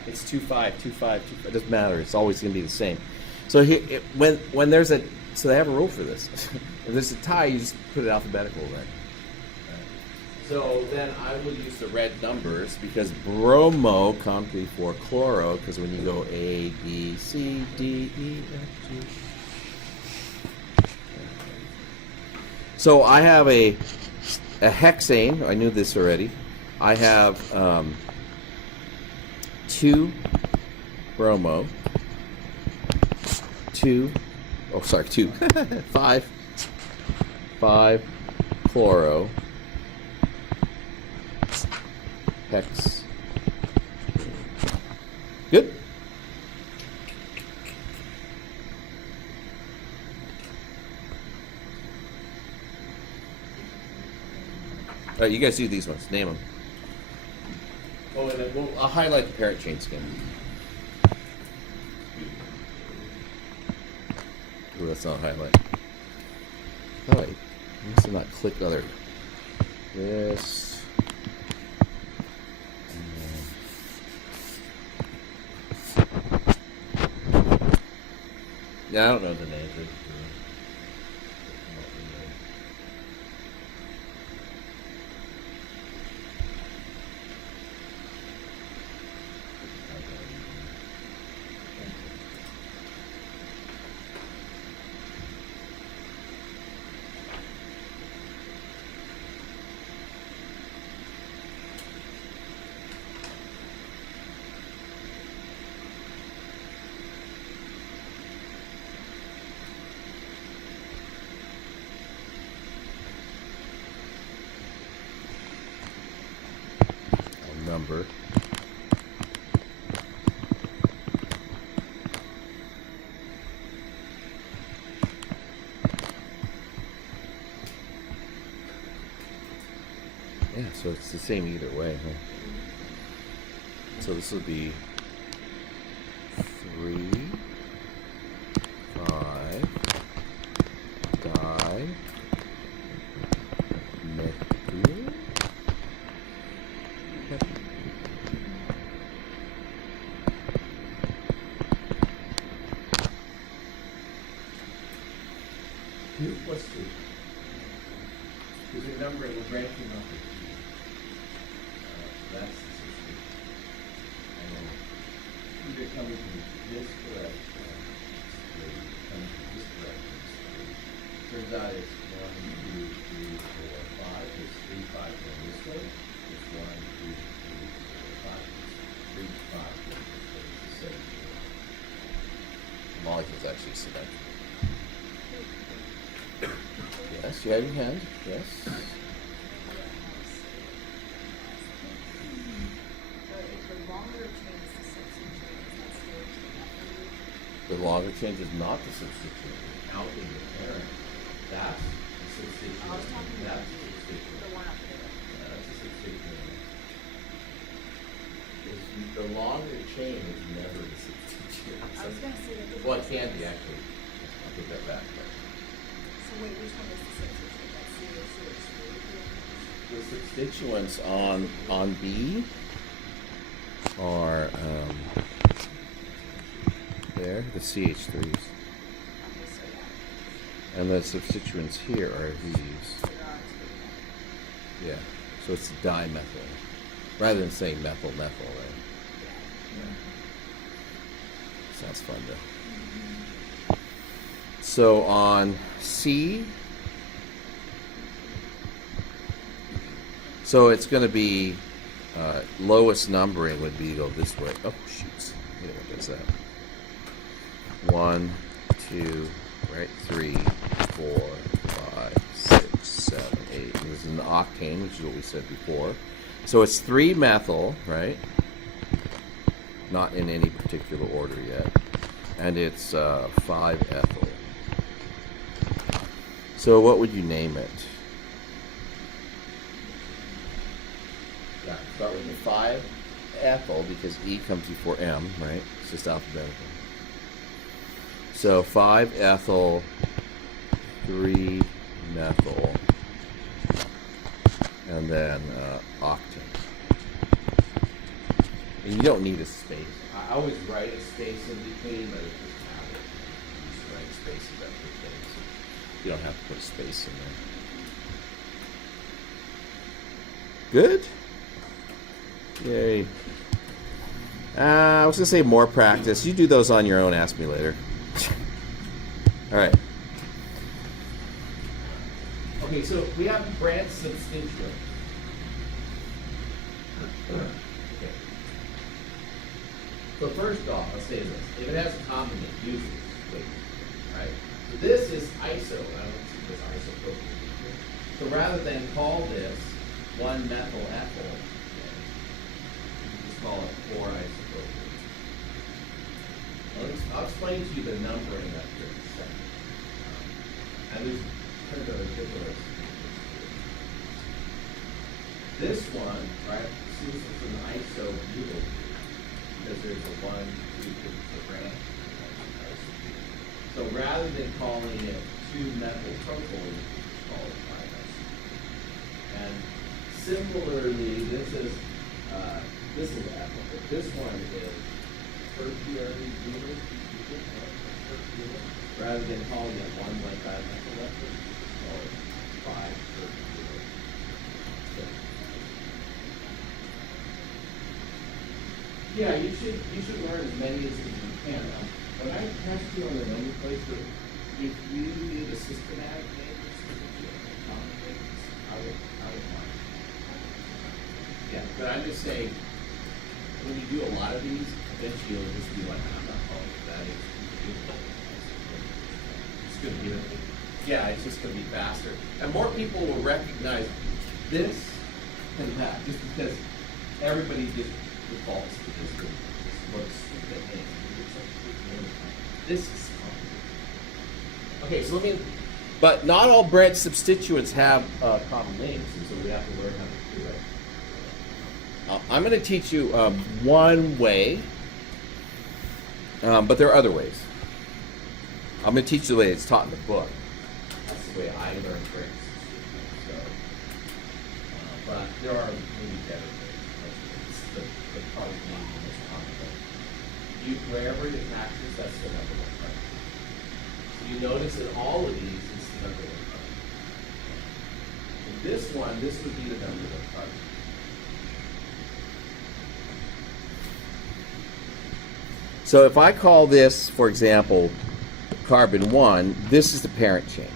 It's 2, 5, 2, 5, 2, 5. It doesn't matter. It's always going to be the same. So here, when there's a, so they have a rule for this. If there's a tie, you just put it alphabetical, right? So then I will use the red numbers because bromo comes before chloro, because when you go A, B, C, D, E, F, G. So I have a hexane. I knew this already. I have 2 bromo, 2 5 chloro, hex. Good. All right, you guys do these ones. Name them. Oh, and then I'll highlight the parent chains again. Oh, that's not a highlight. Oh, wait. I must have not clicked other. This. Yeah, I don't know the names. Number. Yeah, so it's the same either way, huh? So this would be 3, 5, di, methyl. Plus 2. Because you're numbering, we're branching off of 2. That's the system. And either coming from this direction, coming from this direction, turns out it's 1, 2, 3, 4, 5. It's 3, 5 going this way. It's 1, 2, 3, 4, 5. 3 5. The molecule's actually symmetrical. Yes, you have your hand. Yes. So if the longer chain is the substituent, is that still the methyl? The longer chain is not the substituent. Counting the parent. That's the substituent. I was talking about That's the substituent. the one up there. That's a substituent. The longer chain is never the substituent. I was gonna say that. Well, it can be actually. I'll take that back. So wait, which one is the substituent? That's CH3? The substituents on B are there, the CH3s. Okay, so yeah. And the substituents here are these. So there are two. Yeah. So it's dimethyl. Rather than saying methyl, right? Yeah. Sounds fun though. So on C, so it's going to be lowest numbering would be go this way. Oh shoots! You know what does that? 1, 2, right? 3, 4, 5, 6, 7, 8. This is an octane, which is what we said before. So it's 3-methyl, right? Not in any particular order yet. And it's 5-ethyl. So what would you name it? Yeah, start with the 5-ethyl because E comes before M, right? It's just alphabetical. So 5-ethyl, 3-methyl, and then octane. And you don't need a space. I always write a space in between, but it's just habit. You just write spaces after things. You don't have to put a space in there. Good? Yay. I was going to say more practice. You do those on your own. Ask me later. All right. Okay, so we have branch substituent. Okay. So first off, let's say this. If it has a common name, use this. Wait. Right? So this is iso. I don't see this isopropyl. So rather than call this 1-methyl-ethyl, just call it 4-isopropyl. I'll explain to you the numbering up here in a second. And there's kind of a ridiculous. This one, right, see this is an isobutyl because there's a 1, 2, it's a branch. So rather than calling it 2-methylpropyl, you just call it 5-isopropyl. And similarly, this is ethyl, but this one is tertiary butyl. Rather than calling it 1 like dimethylethyl, just call it 5-tertiary. Yeah, you should learn as many as you can. When I test you on the nomenclature, if you did a systematic name, common names, I would mind. Yeah, but I'm just saying, when you do a lot of these, eventually you'll just be like, I'm not calling it that. It's going to be, it's just going to be faster. And more people will recognize this than that, just because everybody just defaults to this. Looks stupid name. This is complicated. Okay, so but not all branch substituents have common names, and so we have to learn how to do it. I'm going to teach you one way, but there are other ways. I'm going to teach you the way it's taught in the book. That's the way I learned branch substituents. So, but there are maybe better ways. The probably the most common way. Wherever it attaches, that's the number one part. So you notice in all of these, it's the number one part. In this one, this would be the number one part. So if I call this, for example, carbon 1, this is the parent chain.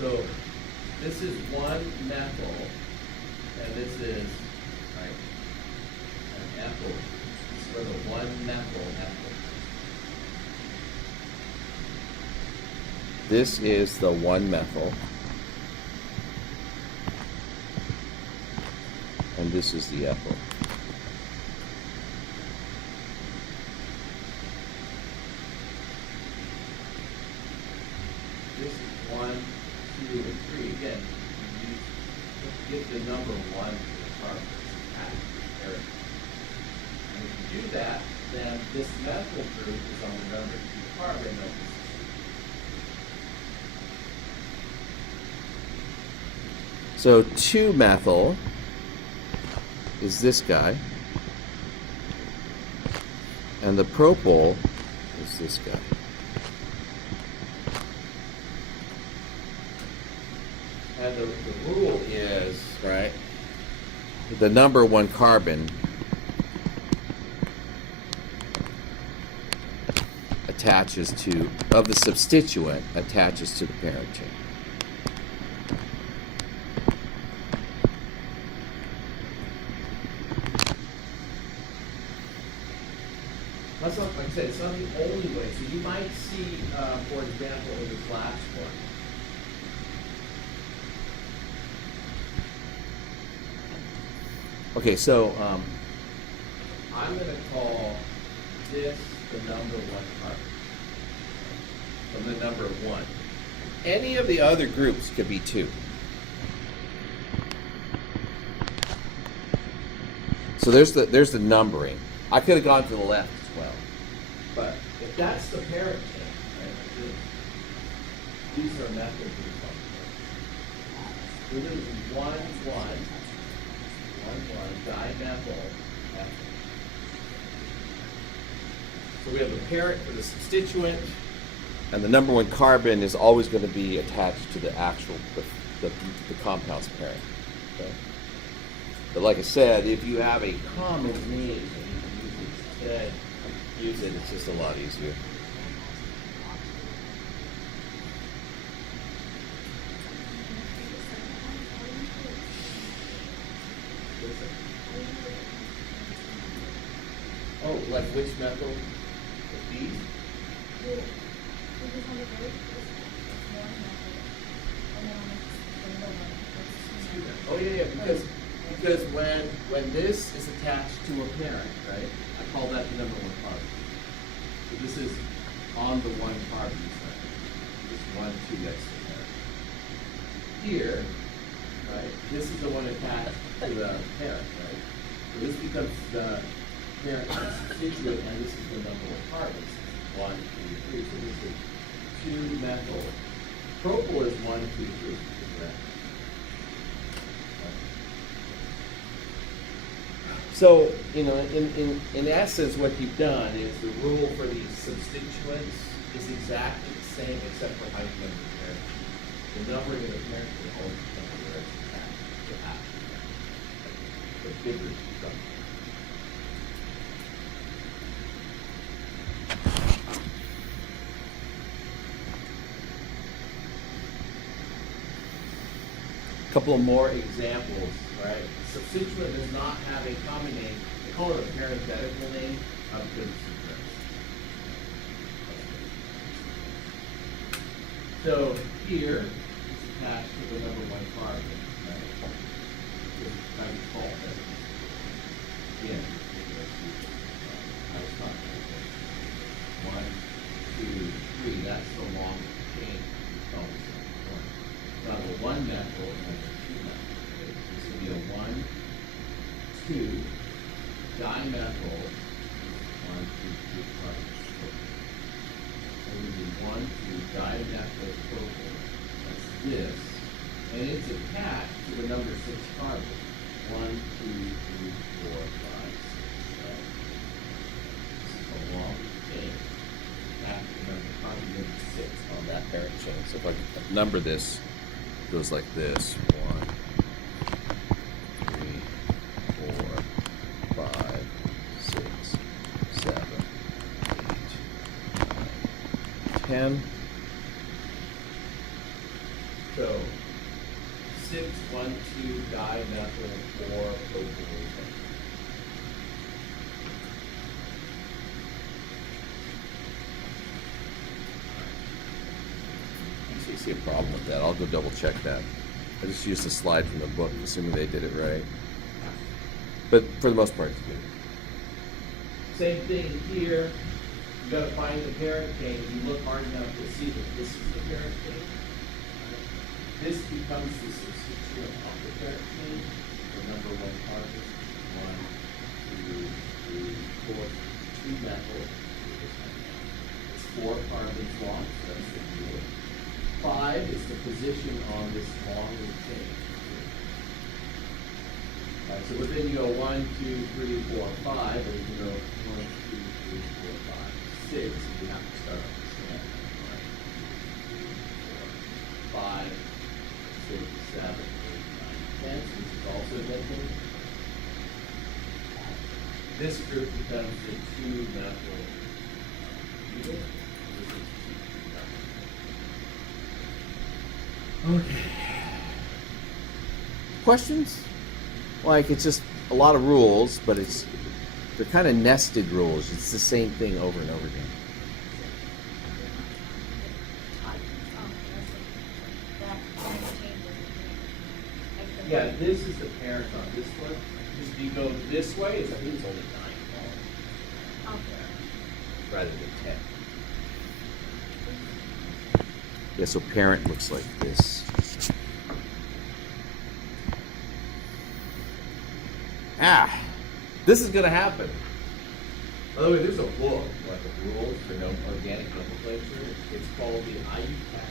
So this is one methyl, and this is, right, an ethyl. This is where the one methyl ethyl. This is the one methyl. And this is the ethyl. This is 1, 2, and 3. Again, you give the number 1 to the carbon. And if you do that, then this methyl group is on the number 2 carbon of this. So 2-methyl is this guy, and the propyl is this guy. And the rule is, right, the number 1 carbon attaches to, of the substituent, attaches to the parent chain. That's not, like I said, it's not the only way. So you might see, for example, in this last one, okay, so I'm going to call this the number 1 carbon, from the number 1. Any of the other groups could be 2. So there's the numbering. I could have gone to the left as well, but if that's the parent chain, right, these are methyl groups on the parent. So this is 1, 1, 1, 1, dimethyl ethyl. So we have a parent for the substituent, and the number 1 carbon is always going to be attached to the actual, the compound's parent. Okay? But like I said, if you have a common name, use it, it's just a lot easier. Oh, like which methyl? These? Oh yeah, because when this is attached to a parent, right? I call that the number 1 carbon. So this is on the 1 carbon side. This 1, 2 next to the parent. Here, right? This is the one attached to the parent, right? So this becomes the parent substituent, and this is the number 1 carbon. 1, 2, 3. So this is 2-methyl. Propyl is 1, 2, 3. So, you know, in essence, what you've done is the rule for these substituents is exactly the same, except for how you number the parent. The numbering of the parent will always number where it's attached to half. The bigger you become. A couple of more examples, right? Substituent does not have a common name. They call it a parenthetical name because it's different. So here, it's attached to the number 1 carbon, right? It's by default. Yeah. I was talking about 1, 2, 3. That's the long chain. Now the 1 methyl and the 2 methyl. This would be a 1, 2 dimethyl, 1, 2, 3 carbon. It would be 1, 2 dimethyl propyl. That's this. And it's attached to the number 6 carbon. 1, 2, 3, 4, 5, 6. Right? This is a long chain. Attached to the number carbon number 6 on that parent chain. So if I number this, it goes like this. 1, 3, 4, 5, 6, 7, 8, 9, 10. So see a problem with that. I'll go double check that. I just used a slide from the book, assuming they did it right. But for the most part, it's good. Same thing here. You got to find the parent chain. If you look hard enough, you'll see that this is the parent chain. This becomes the substituent of the parent chain. Remember one carbon, 1, 2, 3, 4, 2 methyl. It's 4 carbons long, so that's the deal. 5 is the position on this longer chain. So within you go 1, 2, 3, 4, 5, or you can go 1, 2, 3, 4, 5, 6. You have to start on this end. 1, 2, 3, 4, 5, 6, 7, 8, 9, 10. So this is also methyl. This group becomes the 2-methyl butyl. Okay. Questions? Like, it's just a lot of rules, but they're kind of nested rules. It's the same thing over and over again. Yeah, this is the parent on this one. If you go this way, I think it's only 9 rather than 10. Yeah, so parent looks like this. This is going to happen. By the way, there's a book, like a rules for organic nomenclature. It's called the IUPAC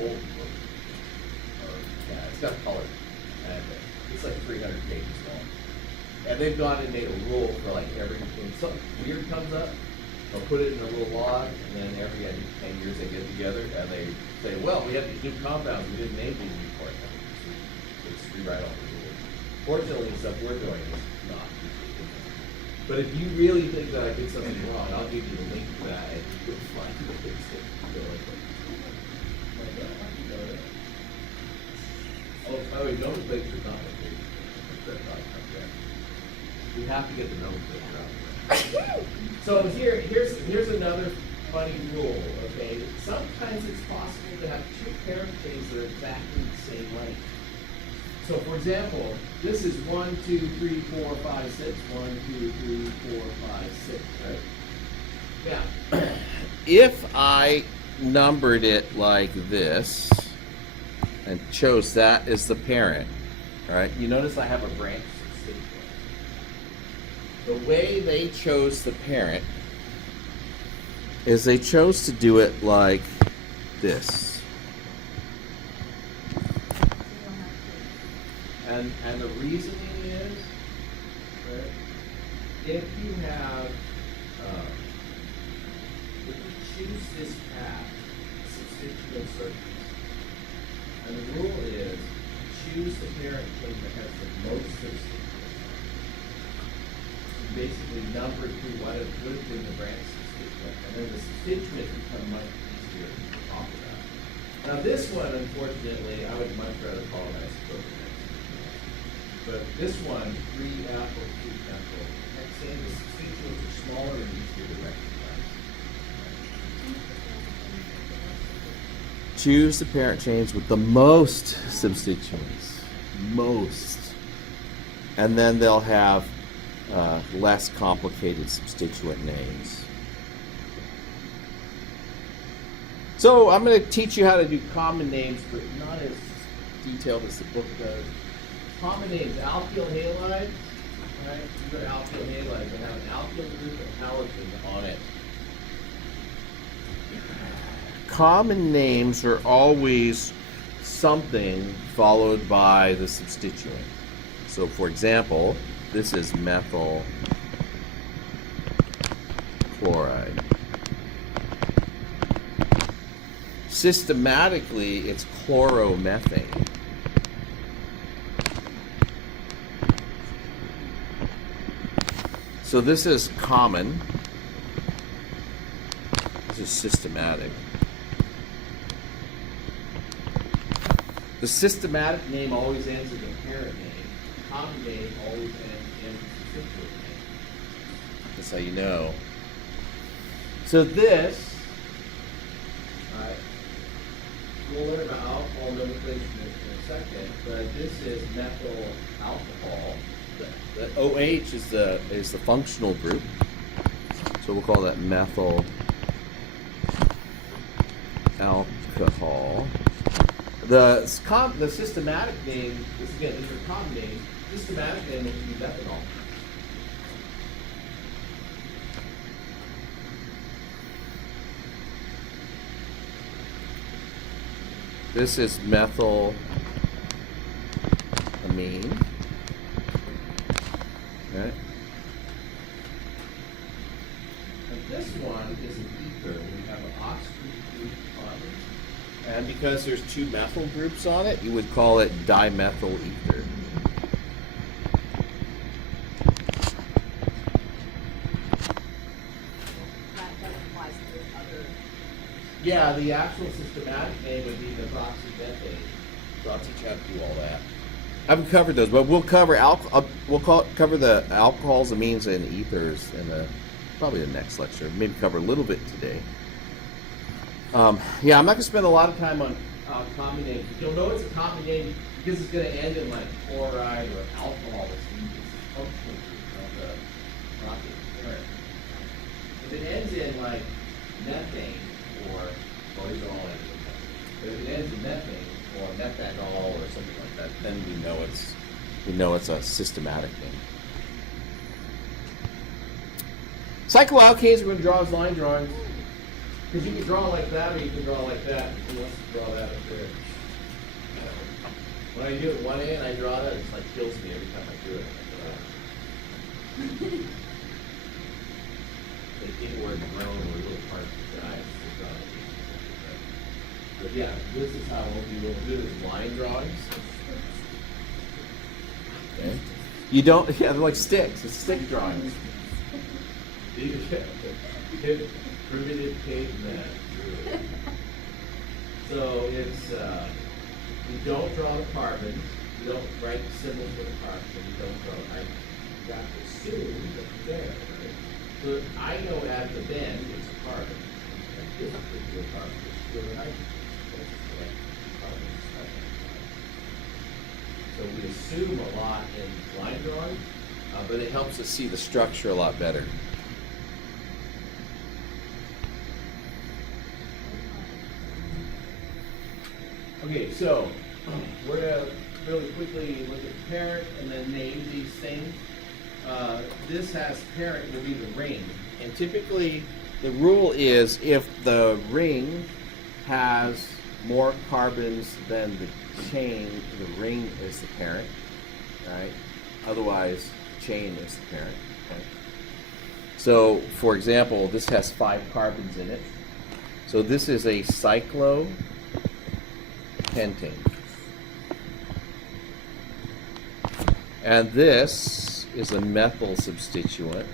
Old Book. Yeah, it's got color. And it's like 300 pages long. And they've gone and made a rule for like everything. Something weird comes up, they'll put it in a little log, and then every 10 years they get together and they say, well, we have these new compounds, we didn't name these before. They just rewrite all the rules. Fortunately, the stuff we're doing is not. But if you really think that I did something wrong, I'll give you the link to that and you can find the things that you go like. Oh, by the way, nomenclature is not my favorite. We have to get the nomenclature out. So here's another funny rule, okay? Sometimes it's possible to have 2 parent chains that are exactly the same length. So for example, this is 1, 2, 3, 4, 5, 6. 1, 2, 3, 4, 5, 6, right? Now, If I numbered it like this and chose that as the parent, right? you notice I have a branch substituent. The way they chose the parent is they chose to do it like this. And the reasoning is, right, if you have, if you choose this path, substituent circuits, and the rule is choose the parent chain that has the most substituents. You basically number through what would have been the branch substituent, and then the substituents become much easier to talk about. Now this one, unfortunately, I would much rather call it isopropyl. But this one, 3-ethyl, 2-methyl hexane, the substituents are smaller and easier to recognize. Choose the parent chains with the most substituents. Most. And then they'll have less complicated substituent names. So I'm going to teach you how to do common names, but not as detailed as the book does. Common names, alkyl halides, right? You go to alkyl halides and have an alkyl group of halogens on it. Common names are always something followed by the substituent. So for example, this is methyl chloride. Systematically, it's chloromethane. So this is common. This is systematic. The systematic name always ends in the parent name. The common name always ends in the substituent name. That's how you know. So this, right, we'll learn about alcohol nomenclature in a second, but this is methyl alcohol. The OH is the functional group, so we'll call that methyl alcohol. The systematic name, this again, these are common names. Systematic name would be methanol. This is methyl amine. Okay. And this one is an ether. We have an oxygen group carbon. And because there's two methyl groups on it, you would call it dimethyl ether. That implies that there's other. Yeah, the actual systematic name would be methoxymethane. So I'll teach you how to do all that. I haven't covered those, but we'll cover cover the alcohols, amines, and ethers in probably the next lecture. Maybe cover a little bit today. Yeah, I'm not going to spend a lot of time on common names. You'll know it's a common name because it's going to end in like chloride or alcohol. It's functional group of the rocket parent. If it ends in like methane or these are all ends in methane. But if it ends in methane or methanol or something like that, then we know it's a systematic name. Cycloalkanes, we're going to draw as line drawings. Because you can draw like that or you can draw like that. Who wants to draw that up there? When I do it one end, I draw that, it just like kills me every time I do it. Like inward grown or little parts of the eyes. But yeah, this is how we'll do this line drawings. Okay. You don't, yeah, they're like sticks. It's stick drawings. Primitive caveman. So it's, you don't draw the carbons, you don't write the symbols for the carbons, and you don't draw the hydrogen. You have to assume that it's there, right? So I know at the bend it's a carbon. And this particular carbon is still a hydrogen. So we assume a lot in line drawing, but it helps us see the structure a lot better. Okay, so we're going to really quickly look at the parent and then name these things. This has parent will be the ring. And typically the rule is if the ring has more carbons than the chain, the ring is the parent, right? Otherwise, the chain is the parent. Okay? So, for example, this has 5 carbons in it. So this is a cyclopentane. And this is a methyl substituent.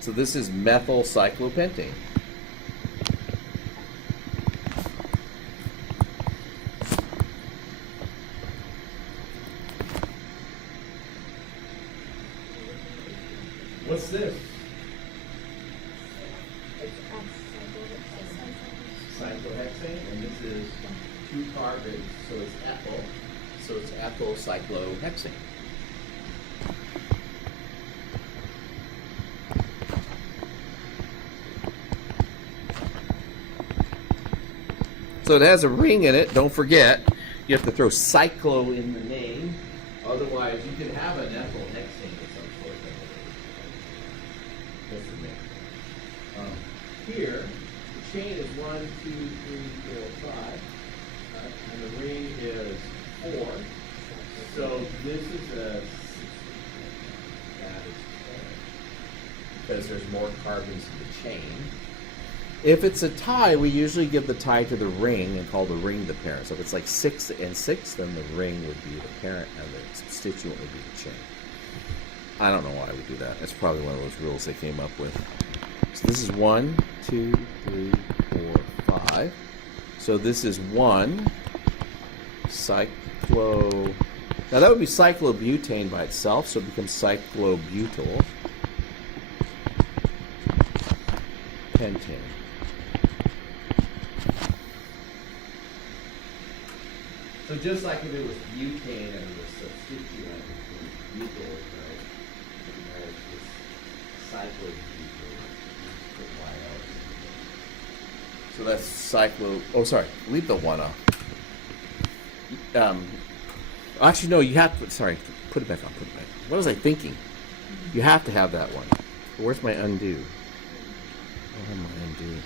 So this is methyl cyclopentane. What's this? Cyclohexane, and this is 2 carbons, so it's ethyl. So it's ethyl cyclohexane. So it has a ring in it. Don't forget, you have to throw cyclo in the name. Otherwise, you could have an ethyl hexane of some sort. That's the name. Here, the chain is 1, 2, 3, 4, 5, and the ring is 4. So this is a because there's more carbons in the chain. If it's a tie, we usually give the tie to the ring and call the ring the parent. So if it's like 6 and 6, then the ring would be the parent and the substituent would be the chain. I don't know why we do that. It's probably one of those rules they came up with. So this is 1, 2, 3, 4, 5. So this is 1 cyclo. Now that would be cyclobutane by itself, so it becomes cyclobutyl pentane. So just like if it was butane and it was substituent, it was butyl, right? Right, it's cyclobutyl. Put Y out. So that's cyclo. Oh, sorry. Leave the one off. Actually, no. You have to. Sorry. Put it back on. Put it back. What was I thinking? You have to have that one. Where's my undo? I don't have my undo.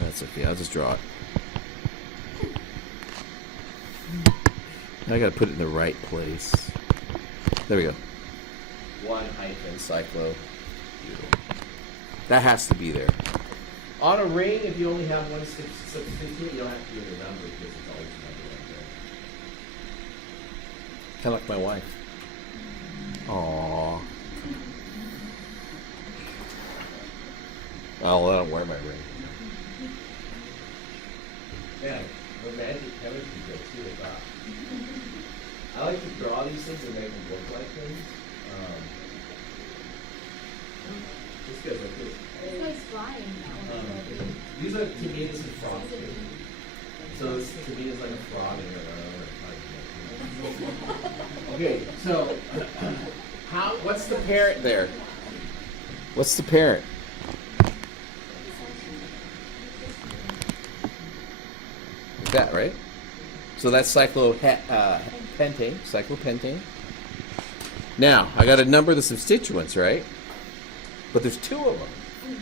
That's okay. I'll just draw it. I gotta put it in the right place. There we go. 1 hyphen cyclo. That has to be there. On a ring, if you only have one substituent, you don't have to give it a number because it's always a number right there. Kind of like my wife. Aww. I'll let him wear my ring. Yeah, the magic chemistry good too. I like to draw these things and make them look like things. This goes like this. This guy's flying that one. These are, to me, this is frog. So this, to me, is like a frog in a Okay, so what's the parent there? What's the parent? That right? So that's cyclopentane. Now I got to number the substituents, right? But there's 2 of them.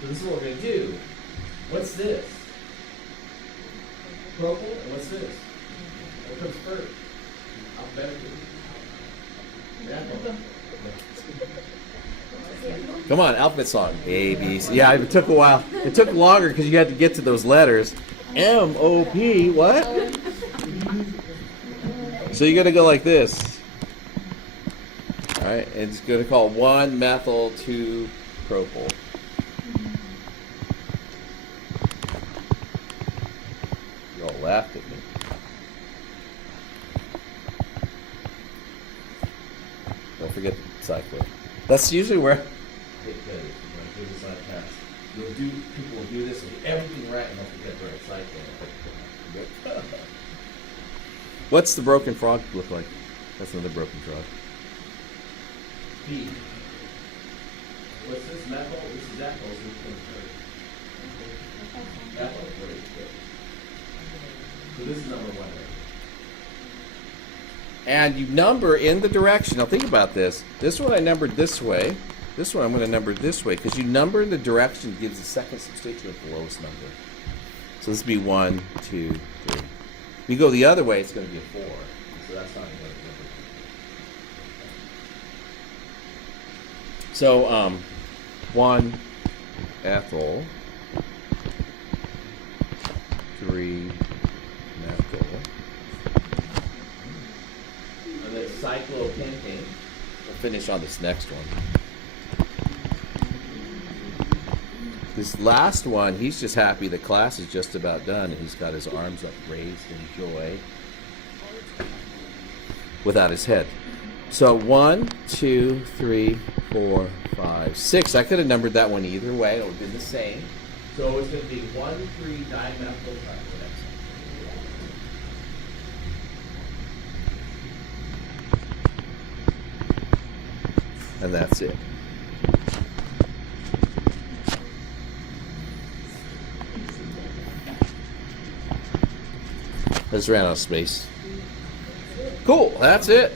So this is what we're going to do. What's this? Propyl, and what's this? What comes first? Alphabetically. Come on, alphabet song. A, B, C. Yeah, it took a while. It took longer because you had to get to those letters. M, O, P, what? So you got to go like this. All right, it's going to call 1-methyl 2-propyl. You all laughed at me. Don't forget the cyclo. That's usually where. People will do this and do everything right and they'll forget the right cycle. What's the broken frog look like? That's another broken frog. B. What's this? Methyl? This is ethyl, so which comes first? Ethyl, very good. So this is number 1 right here. And you number in the direction. Now think about this. This one I numbered this way. This one I'm going to number this way because you number in the direction that gives the second substituent the lowest number. So this would be 1, 2, 3. If you go the other way, it's going to be a 4. So that's not a good number. So 1 ethyl, 3 methyl. And then cyclopentane. We'll finish on this next one. This last one, he's just happy the class is just about done and he's got his arms up raised in joy without his head. So 1, 2, 3, 4, 5, 6. I could have numbered that one either way. It would have been the same. So it's going to be 1,3-dimethyl. And that's it. I just ran out of space. Cool, that's it.